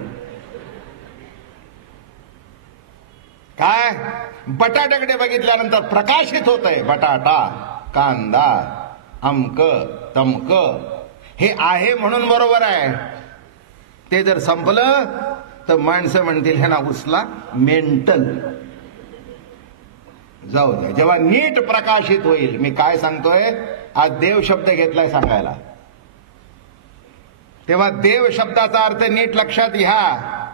काय बटाट्याकडे बघितल्यानंतर प्रकाशित होत आहे. बटाटा, कांदा, अमक तमक हे आहे म्हणून बरोबर आहे. ते जर संपलं तर माणसं म्हणतील ह्याना उचला मेंटल. जाऊ द्या, जेव्हा नीट प्रकाशित होईल. मी काय सांगतोय, आज देव शब्द घेतलाय सांगायला, तेव्हा देव शब्दाचा अर्थ नीट लक्षात घ्या.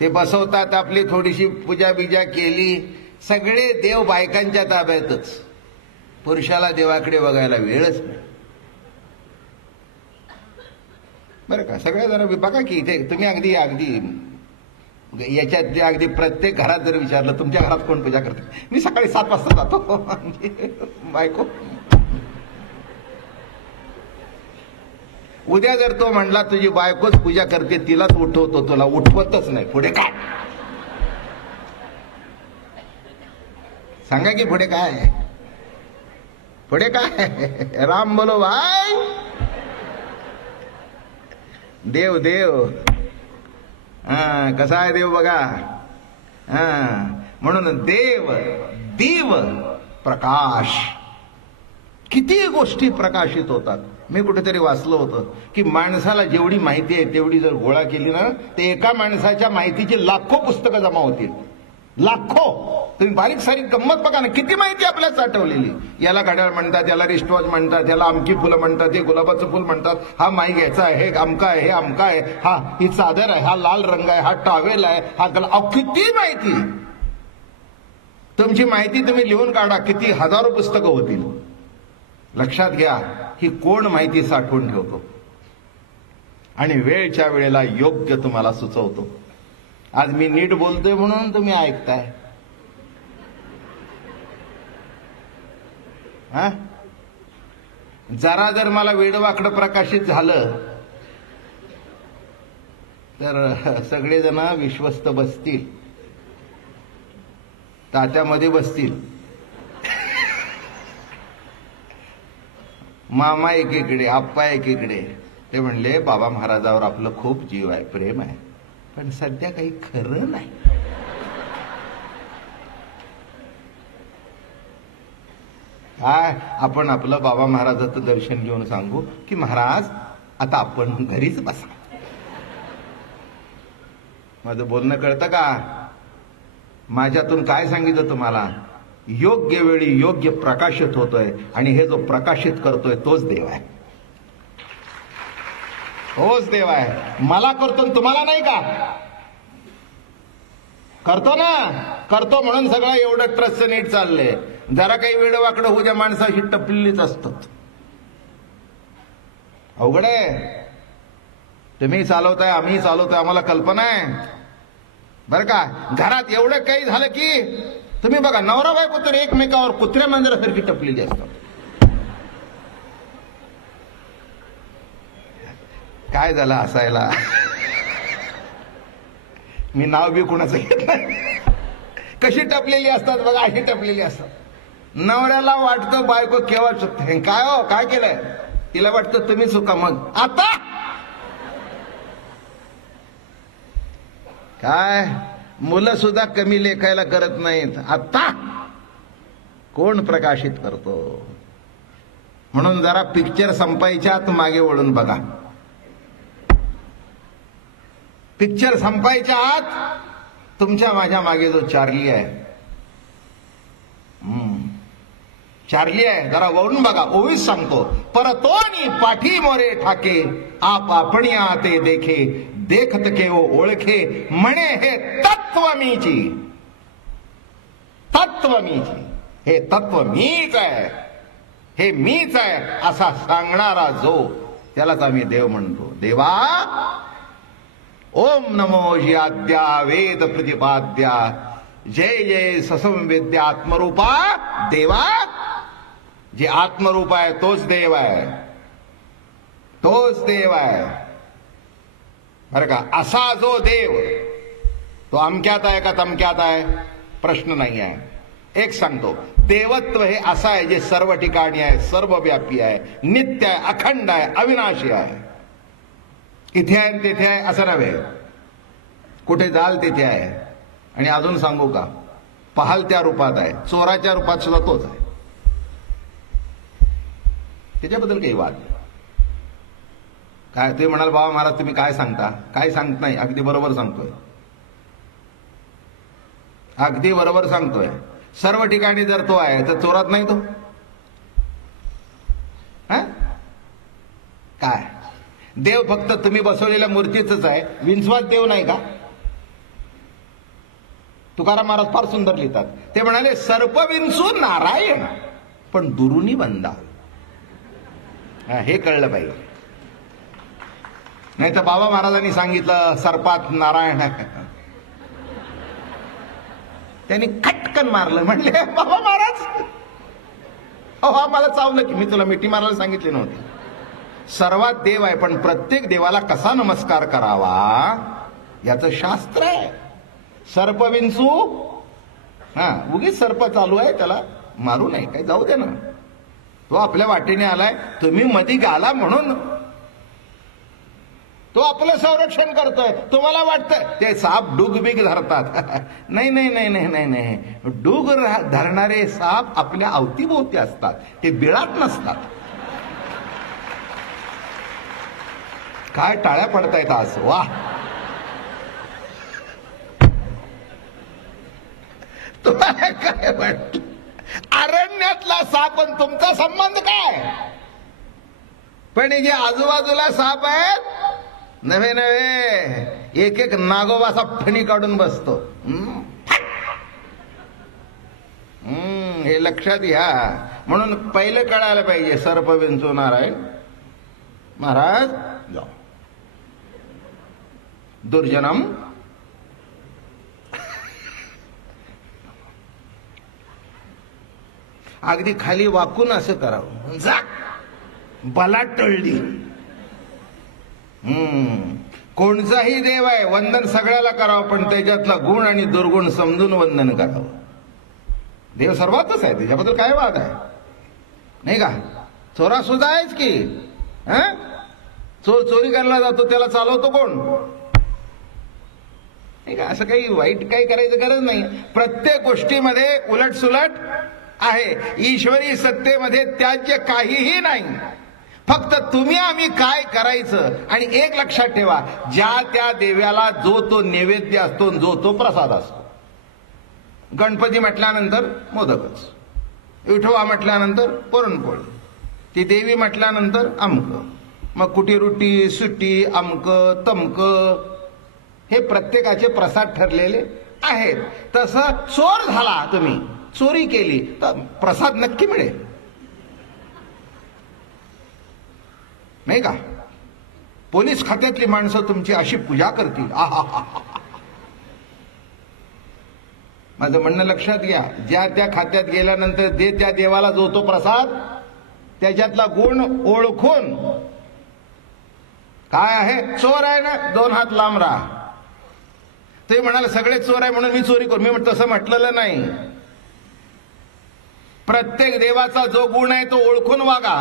ते बसवतात, आपली थोडीशी पूजा बिजा केली, सगळे देव बायकांच्या ताब्यातच. पुरुषाला देवाकडे बघायला वेळच नाही बरं का. सगळ्या जरा बघा की इथे तुम्ही अगदी याच्यात अगदी प्रत्येक घरात जर विचारलं तुमच्या घरात कोण पूजा करते, मी सकाळी 7 वाजता जातो. बायको उद्या जर तो म्हणला तुझी बायकोच पूजा करते, तिलाच उठवतो, तुला उठवतच नाही, पुढे काय सांगा की, पुढे काय, पुढे काय? राम बोलो भाई, देव देव. कसा आहे देव बघा. म्हणून देव दिव प्रकाश, किती गोष्टी प्रकाशित होतात. मी कुठेतरी वाचलं होतं की माणसाला जेवढी माहिती आहे तेवढी जर गोळा केली ना, ते एका माणसाच्या माहितीची लाखो पुस्तकं जमा होतील. लाखो. तुम्ही बारीक सारीक गंमत बघा ना, किती माहिती आपल्याला साठवलेली. याला घड्याळ म्हणतात, याला रिस्टवॉच म्हणतात, याला अमकी फुलं म्हणतात, हे गुलाबाचं फुल म्हणतात, हा माई घ्यायचा आहे, हे अमका आहे, हे अमका आहे, हा ही चादर आहे, हा लाल रंग आहे, हा टावेल आहे, हा गला. किती माहिती. तुमची माहिती तुम्ही लिहून काढा, किती हजारो पुस्तकं होतील. लक्षात घ्या, ही कोण माहिती साठवून ठेवतो आणि वेळच्या वेळेला योग्य तुम्हाला सुचवतो. आज मी नीट बोलतोय म्हणून तुम्ही ऐकताय. जरा जर मला वेडवाकडं प्रकाशित झालं तर सगळेजण विश्वस्त बसतील, तात्यामध्ये बसतील. मामा एकीकडे, आप्पा एकीकडे. ते म्हणले बाबा महाराजावर आपलं खूप जीव आहे, प्रेम आहे, पण सध्या काही खरं नाही. काय आपण आपलं बाबा महाराजाचं दर्शन घेऊन सांगू की महाराज आता आपण घरीच बसा. माझं बोलणं कळतं का? माझ्यातून काय सांगितलं तुम्हाला? योग्य वेळी योग्य प्रकाशित होतोय, आणि हे जो प्रकाशित करतोय तोच देव आहे. तोच देव आहे. मला करतो तुम्हाला नाही का? करतो ना. करतो म्हणून सगळं एवढं ट्रस्ट नीट चाललंय. जरा काही वेळ वाकडं होऊ द्या, माणसाशी टपलेलीच असतात. अवघड आहे. तुम्ही चालवताय, आम्ही चालवतोय, आम्हाला कल्पना आहे बरं का. घरात एवढं काही झालं की तुम्ही बघा, नवरा बायको तर एकमेकावर कुत्र्या मांजरासारखी टपलेली असतात. काय झालं हसायला? मी नाव बी कुणाचं घेत नाही. कशी टपलेली असतात बघा, अशी टपलेली असतात. नवऱ्याला वाटतं बायको केव्हा चुकते. काय हो, काय केलंय? तिला वाटतं तुम्ही चुका. मग आता काय, मुलं सुद्धा कमी लेखायला करत नाहीत. आता कोण प्रकाशित करतो? म्हणून जरा पिक्चर संपायच्या आत मागे वळून बघा. पिक्चर संपायच्या आत तुमच्या माझ्या मागे जो चार्ली आहे, चार्ली आहे, जरा वळून बघा. ओवीस सांगतो, परतोनी पाठी मोरे ठाके, आप आपणिया ते देखे, देखत के वो ओळखे, म्हणे हे तत्व मीची. तत्व मीची, हे तत्व मीच आहे, हे मीच आहे असा सांगणारा जो, त्यालाच आम्ही देव म्हणतो. देवा ओम नमो ज्याद्या वेद प्रतिपाद्या, जय जय ससंवेद्या आत्मरूपा देवा. जे आत्मरूप आहे तोच देव आहे, तोच देव आहे बरं का. असा जो देव, तो अमक्यात आहे का तमक्यात आहे प्रश्न नाही आहे. एक सांगतो, देवत्व हे असं आहे जे सर्व ठिकाणी आहे, सर्वव्यापी आहे, नित्य आहे, अखंड आहे, अविनाशी आहे. इथे आहे तिथे आहे असं नव्हे, कुठे जाल तिथे आहे. आणि अजून सांगू का, पाहाल त्या रूपात आहे, चोराच्या रूपात सुद्धा तोच आहे. त्याच्याबद्दल काही वाद काय? ते म्हणाल बाबा महाराज तुम्ही काय सांगता? काय सांगत नाही, अगदी बरोबर सांगतोय, अगदी बरोबर सांगतोय. सर्व ठिकाणी जर तो आहे तर चोरात नाही तो? काय देव फक्त तुम्ही बसवलेल्या मूर्तीच आहे, विंचवात देव नाही का? तुकाराम महाराज फार सुंदर लिहितात. ते म्हणाले, सर्प विंचू नारायण पण दुरुनी बंदा. हे कळलं पाहिजे. नाही तर बाबा महाराजांनी सांगितलं सर्पात नारायण आहे, त्यांनी खटकन मारलं. म्हणले बाबा महाराज, अहो मला चावलं की, मी तुला मिठी मारायला सांगितली नव्हती. सर्वात देव आहे, पण प्रत्येक देवाला कसा नमस्कार करावा याचं शास्त्र आहे. सर्प विंचू, उगीच सर्प चालू आहे, त्याला मारू नये, काही जाऊ दे ना, तो आपल्या वाटेने आलाय, तुम्ही मध्ये गाला म्हणून तो आपलं संरक्षण करतोय. तुम्हाला वाटतं ते साप डूग बिग धरतात. नाही नाही नाही नाही नाही नाही, डूग धरणारे साप आपल्या अवतीभोवती असतात, ते बिळात नसतात. काय टाळ्या पडतायत आज, वा. तुम्हाला काय वाटतं? अरण्यातला साप आणि तुमचा संबंध काय? पण जे आजूबाजूला साप आहेत, नव्हे नव्हे, एक एक नागोबाचा फणी काढून बसतो. हे लक्षात घ्या. म्हणून पहिलं कळायला पाहिजे, सर्प विंचू नारायण. महाराज जाऊ, दुर्जनम अगदी खाली वाकून असं करावं, जा बलाट टळली. कोणताही देव आहे, वंदन सगळ्याला करावं, पण त्याच्यातला गुण आणि दुर्गुण समजून वंदन करावं. देव सर्वातच आहे, त्याच्याबद्दल काय वाद आहे नाही का? चोरा सुद्धा आहेच की. चोर चोरी करायला जातो, त्याला चालवतो कोण नाही का? असं काही वाईट काही करायचं गरज नाही. प्रत्येक गोष्टीमध्ये उलट सुलट आहे. ईश्वरी सत्तेमध्ये त्याज्य काहीही नाही. फक्त तुम्ही आम्ही काय करायचं. आणि एक लक्षात ठेवा, ज्या त्या देवाला जो तो नैवेद्य असतो, जो तो प्रसाद असतो, गणपती म्हटल्यानंतर मोदकच, विठोबा म्हटल्यानंतर पुरणपोळी, ती देवी म्हटल्यानंतर अमक, मग कुटी रुटी सुट्टी अमक तमक, हे प्रत्येकाचे प्रसाद ठरलेले आहेत. तसं चोर झाला, तुम्ही चोरी केली तर प्रसाद नक्की मिळेल, नाही का? पोलीस खात्यातली माणसं तुमची अशी पूजा करतील. माझं म्हणणं लक्षात घ्या, ज्या त्या खात्यात गेल्यानंतर त्या देवाला जो तो प्रसाद, त्याच्यातला गुण ओळखून, काय आहे, चोर आहे ना, 2 हात लांब राहा. ते म्हणाले सगळे चोर आहे म्हणून मी चोरी करू. मी तसं म्हटलेलं नाही. प्रत्येक देवाचा जो गुण आहे तो ओळखून वागा.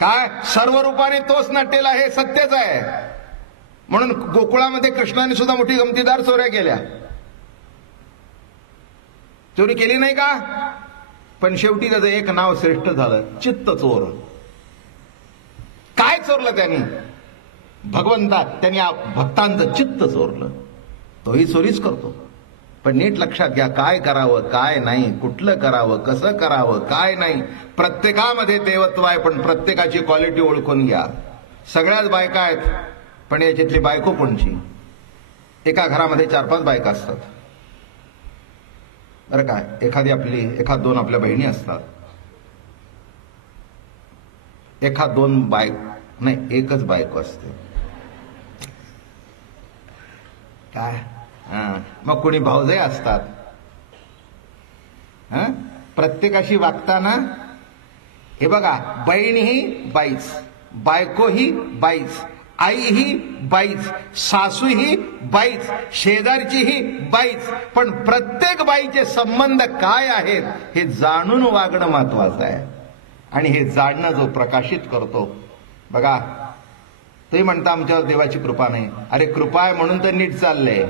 काय, सर्व रूपाने तोच नटेल आहे, सत्यच आहे. म्हणून गोकुळामध्ये कृष्णाने सुद्धा मोठी गमतीदार चोऱ्या केल्या. चोरी केली नाही का? पण शेवटी त्याचं एक नाव श्रेष्ठ झालं, चित्त चोर. काय चोरलं त्यांनी? भगवंता, त्यांनी भक्तांचं चित्त चोरलं. तोही चोरीच करतो. पण नीट लक्षात घ्या, काय करावं काय नाही, कुठलं करावं कसं करावं काय नाही, प्रत्येकामध्ये देवत्व आहे. पण प्रत्येकाची क्वालिटी ओळखून घ्या. सगळ्याच बायका आहेत, पण याच्यातली बायको कोणची? एका घरामध्ये 4-5 बायका असतात, बरं काय? एखाद 2 आपल्या बहिणी असतात, एखाद 2 नाही, एकच बायको असते. काय, मग कोणी भावजय असतात. प्रत्येकाशी वागताना हे बघा, बहीण ही बाईच, बायको ही बाईच, आई ही बाईच, सासू ही बाईच, शेजारची ही बाईच. पण प्रत्येक बाईचे संबंध काय आहेत हे जाणून वागणं महत्वाचं आहे. आणि हे जाणणं जो प्रकाशित करतो, बघा, ते म्हणता आमच्यावर देवाची कृपा नाही. अरे कृपा आहे म्हणून तर नीट चाललंय.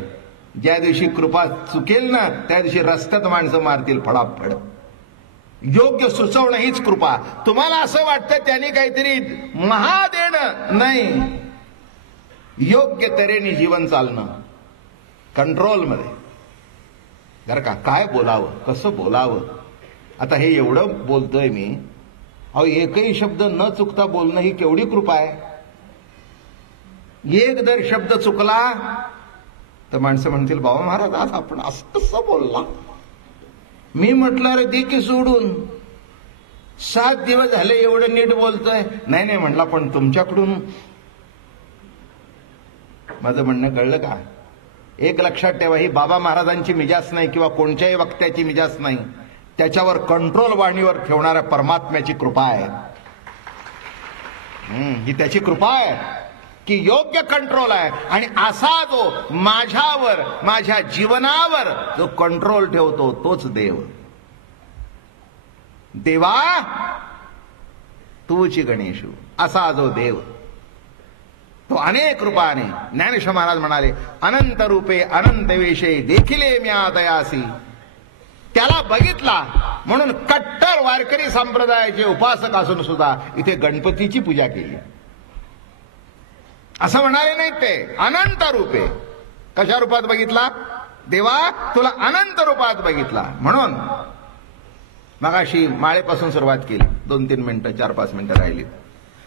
ज्या दिवशी कृपा चुकेल ना, त्या दिवशी रस्त्यात माणसं मारतील फडाफड. योग्य सुचवणं हीच कृपा. तुम्हाला असं वाटतं त्यांनी काहीतरी महा देणं, नाही, योग्य तऱ्हेने जीवन चालणं, कंट्रोलमध्ये. जर का काय बोलावं, कसं बोलावं. आता हे एवढं बोलतोय मी, अहो एकही शब्द न चुकता बोलणं ही केवढी कृपा आहे. एक जर शब्द चुकला तर माणसं म्हणतील, बाबा महाराज आज आपण असं कसं बोलला. मी म्हटलं, अरे दे की सोडून, 7 दिवस झाले एवढं नीट बोलतोय. नाही म्हटला, पण तुमच्याकडून. माझं म्हणणं कळलं का? एक लक्षात ठेवा, ही बाबा महाराजांची मिजाज नाही किंवा कोणत्याही वक्त्याची मिजाज नाही. त्याच्यावर कंट्रोल वाणीवर ठेवणाऱ्या परमात्म्याची कृपा आहे. ही त्याची कृपा आहे की योग्य कंट्रोल आहे. आणि असा जो माझ्यावर, माझ्या जीवनावर जो कंट्रोल ठेवतो तोच देव. देवा तूची गणेशू, असा जो देव, तो अनेक रूपाने. ज्ञानेश्वर महाराज म्हणाले, अनंत रूपे अनंत वेशे देखिले म्या दयासी. त्याला बघितला म्हणून कट्टर वारकरी संप्रदायाचे उपासक असून सुद्धा इथे गणपतीची पूजा केली. असं म्हणाले नाही ते. अनंत रूपे. कशा रूपात बघितला? देवा तुला अनंत रूपात बघितला. म्हणून मगाशी माळेपासून सुरुवात केली. 2-3 मिनिटं, 4-5 मिनिटं राहिली.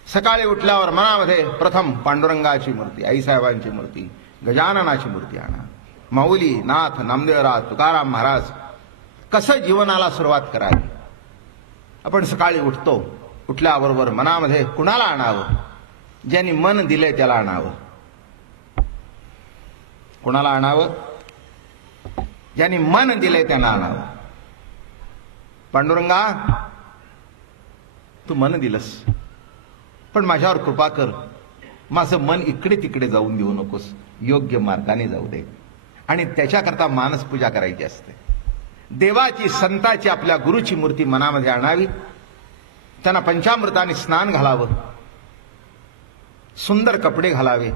सकाळी उठल्यावर मनामध्ये प्रथम पांडुरंगाची मूर्ती, आईसाहेबांची मूर्ती, गजाननाची मूर्ती आणा. माऊली, नाथ, नामदेवराज, तुकाराम महाराज, कसं जीवनाला सुरुवात करावी. आपण सकाळी उठतो, उठल्याबरोबर मनामध्ये कुणाला आणावं? ज्यांनी मन दिलंय त्याला आणावं. कुणाला आणावं? ज्यांनी मन दिलंय त्यांना आणावं. पांडुरंगा, तू मन दिलंस, पण माझ्यावर कृपा कर. माझं मन इकडे तिकडे जाऊन देऊ नकोस, योग्य मार्गाने जाऊ दे. आणि त्याच्याकरता मानस पूजा करायची असते. देवाची, संताची, आपल्या गुरुची मूर्ती मनामध्ये आणावी. त्यांना पंचामृताने स्नान घालावं, सुंदर कपडे घालावे,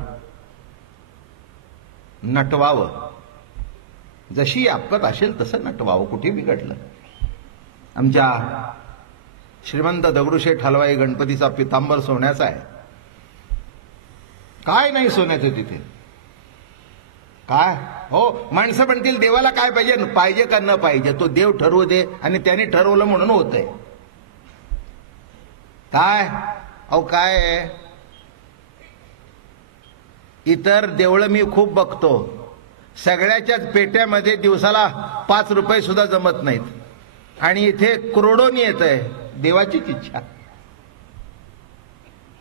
नटवावं. जशी आपत असेल तसं नटवावं, कुठे बिघडलं. आमच्या श्रीमंत दगडूशेठ हलवाई गणपतीचा पितांबर सोन्याचा आहे. काय नाही सोन्याचं तिथे. काय हो, माणसं म्हणतील देवाला काय पाहिजे, पाहिजे का न पाहिजे तो देव ठरवू दे, आणि त्याने ठरवलं म्हणून होतंय. काय अहो काय आहे? इतर देवळं मी खूप बघतो, सगळ्याच्याच पेट्यामध्ये दिवसाला 5 रुपये सुद्धा जमत नाहीत, आणि इथे करोडोनी येत आहे. देवाचीच इच्छा,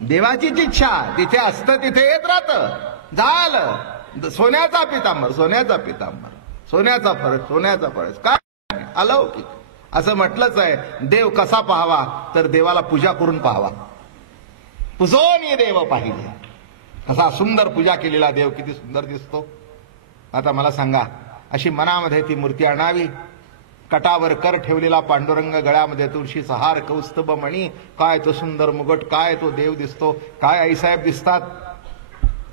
देवाचीच इच्छा तिथे असतं, तिथे येत राहतं. झालं सोन्याचा पितांबर, सोन्याचा पितांबर, सोन्याचा फरक, सोन्याचा फरक. काय अलौकिक असं म्हटलंच आहे. देव कसा पाहावा, तर देवाला पूजा करून पाहावा. पुजोनी देव पाहिले. कसा सुंदर पूजा केलेला देव किती सुंदर दिसतो. आता मला सांगा, अशी मनामध्ये ती मूर्ती आणावी. कटावर कर ठेवलेला पांडुरंग, गळ्यामध्ये तुळशीचा हार, कौस्तुभ मणी, काय तो सुंदर मुगट, काय तो देव दिसतो, काय आईसाहेब दिसतात.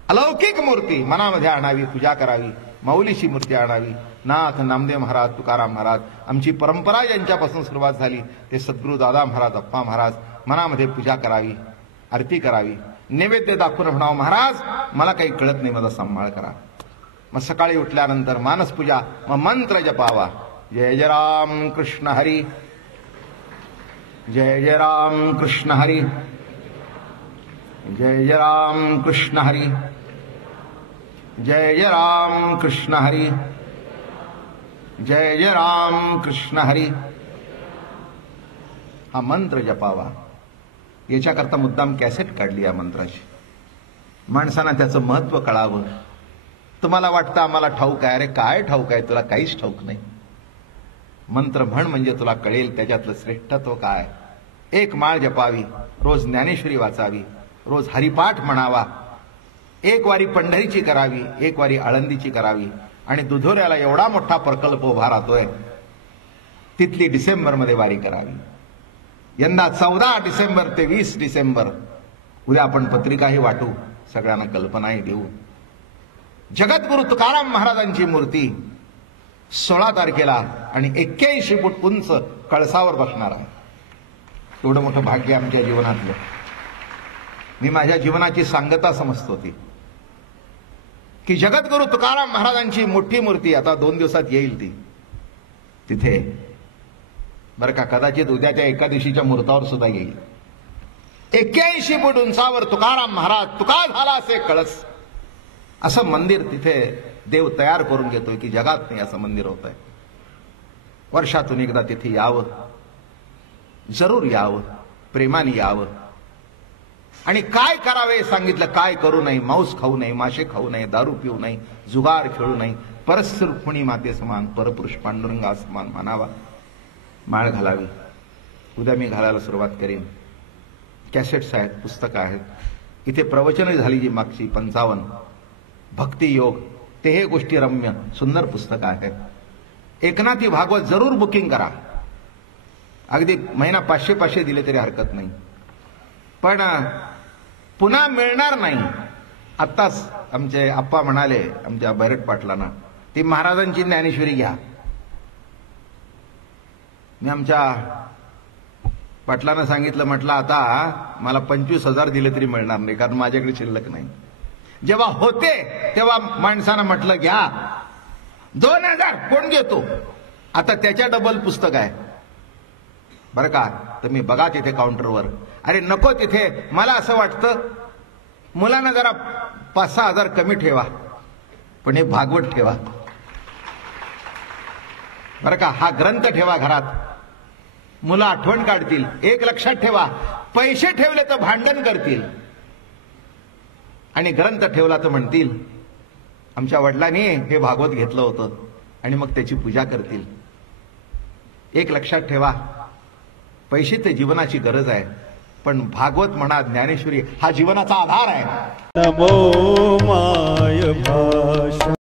अलौकिक मूर्ती मनामध्ये आणावी, पूजा करावी. माऊलीची मूर्ती आणावी. नाथ नामदेव महाराज, तुकाराम महाराज, आमची परंपरा ज्यांच्यापासून सुरुवात झाली ते सद्गुरू दादा महाराज, अप्पा महाराज, मनामध्ये पूजा करावी, आरती करावी, नैवेद्य दाखवून म्हणावं, महाराज मला काही कळत नाही, माझा सांभाळ करा. मग सकाळी उठल्यानंतर मानस पूजा, मग मंत्र जपावा. जय जय राम कृष्ण हरी, जय जय राम कृष्ण हरी, जय जय राम कृष्ण हरी, जय जय राम कृष्ण हरी, जय जय राम कृष्ण हरी. हा मंत्र जपावा. याच्याकरता मुद्दाम कॅसेट काढली या मंत्राची, माणसांना त्याचं महत्व कळावं. तुम्हाला वाटतं आम्हाला ठाऊक आहे, अरे काय ठाऊक आहे तुला, काहीच ठाऊक नाही. मंत्र म्हण म्हणजे तुला कळेल त्याच्यातलं श्रेष्ठत्व काय. एक माळ जपावी, रोज ज्ञानेश्वरी वाचावी, रोज हरिपाठ म्हणावा. एक वारी पंढरीची करावी, एक वारी आळंदीची करावी. आणि दुधोऱ्याला एवढा मोठा प्रकल्प उभा राहतोय, तिथली डिसेंबरमध्ये वारी करावी. यंदा 14 डिसेंबर ते 20 डिसेंबर. उद्या आपण पत्रिकाही वाटू, सगळ्यांना कल्पनाही देऊ. जगद्गुरु तुकाराम महाराजांची मूर्ती 16 तारखेला आणि 81 फूट उंच कळसावर बसणार आहे. एवढं मोठं भाग्य आमच्या जीवनातलं. मी माझ्या जीवनाची सांगता समजतो ती, की जगद्गुरु तुकाराम महाराजांची मोठी मूर्ती आता 2 दिवसात येईल. ती तिथे बरं का, कदाचित उद्याच्या एकादशीच्या मुहूर्तावर सुद्धा येईल. 81 फूट उंचावर तुकाराम महाराज, तुका झाला असे कळस, असं मंदिर तिथे देव तयार करून घेतोय की जगात नाही असं मंदिर होत आहे. वर्षातून एकदा तिथे यावं, जरूर यावं, प्रेमाने यावं. आणि काय करावे सांगितलं, काय करू नये, मांस खाऊ नये, मासे खाऊ नये, दारू पिऊ नये, जुगार खेळू नये, परस्पर खुणी माते समान, परपुरुष पांडुरंगा समान मानावा. माळ घालावी. उद्या मी घालायला सुरुवात करेन. कॅसेट्स आहेत, पुस्तकं आहेत. इथे प्रवचनं झाली जी मागची 55, भक्ती योग, ते हे गोष्टी रम्य सुंदर पुस्तकं आहेत. एकनाथी भागवत जरूर बुकिंग करा. अगदी महिना 500 दिले तरी हरकत नाही, पण पुन्हा मिळणार नाही. आत्ताच आमचे आप्पा म्हणाले आमच्या बैरट पाटलांना, ती महाराजांची ज्ञानेश्वरी घ्या. मी आमच्या पाटलांना सांगितलं, म्हटलं आता मला 25,000 दिले तरी मिळणार नाही, कारण माझ्याकडे शिल्लक नाही. जेव्हा होते तेव्हा माणसानं म्हटलं घ्या. 2,000 कोण घेतो. आता त्याच्या डबल पुस्तक आहे बरं का. तुम्ही बघा तिथे काउंटरवर. अरे नको, तिथे मला असं वाटतं मुलांना जरा 5-6 हजार कमी ठेवा, पण हे भागवत ठेवा बरं का. हा ग्रंथ ठेवा घरात, मुलं आठवण काढतील. एक लक्षात ठेवा, पैसे ठेवले तर भांडण करतील, आणि ग्रंथ ठेवला तर म्हणतील आमच्या वडिलांनी हे भागवत घेतलं होतं, आणि मग त्याची पूजा करतील. एक लक्षात ठेवा, पैसे ते जीवनाची गरज आहे, पण भागवत म्हणा, ज्ञानेश्वरी हा जीवनाचा आधार आहे. नमो माय भाषा.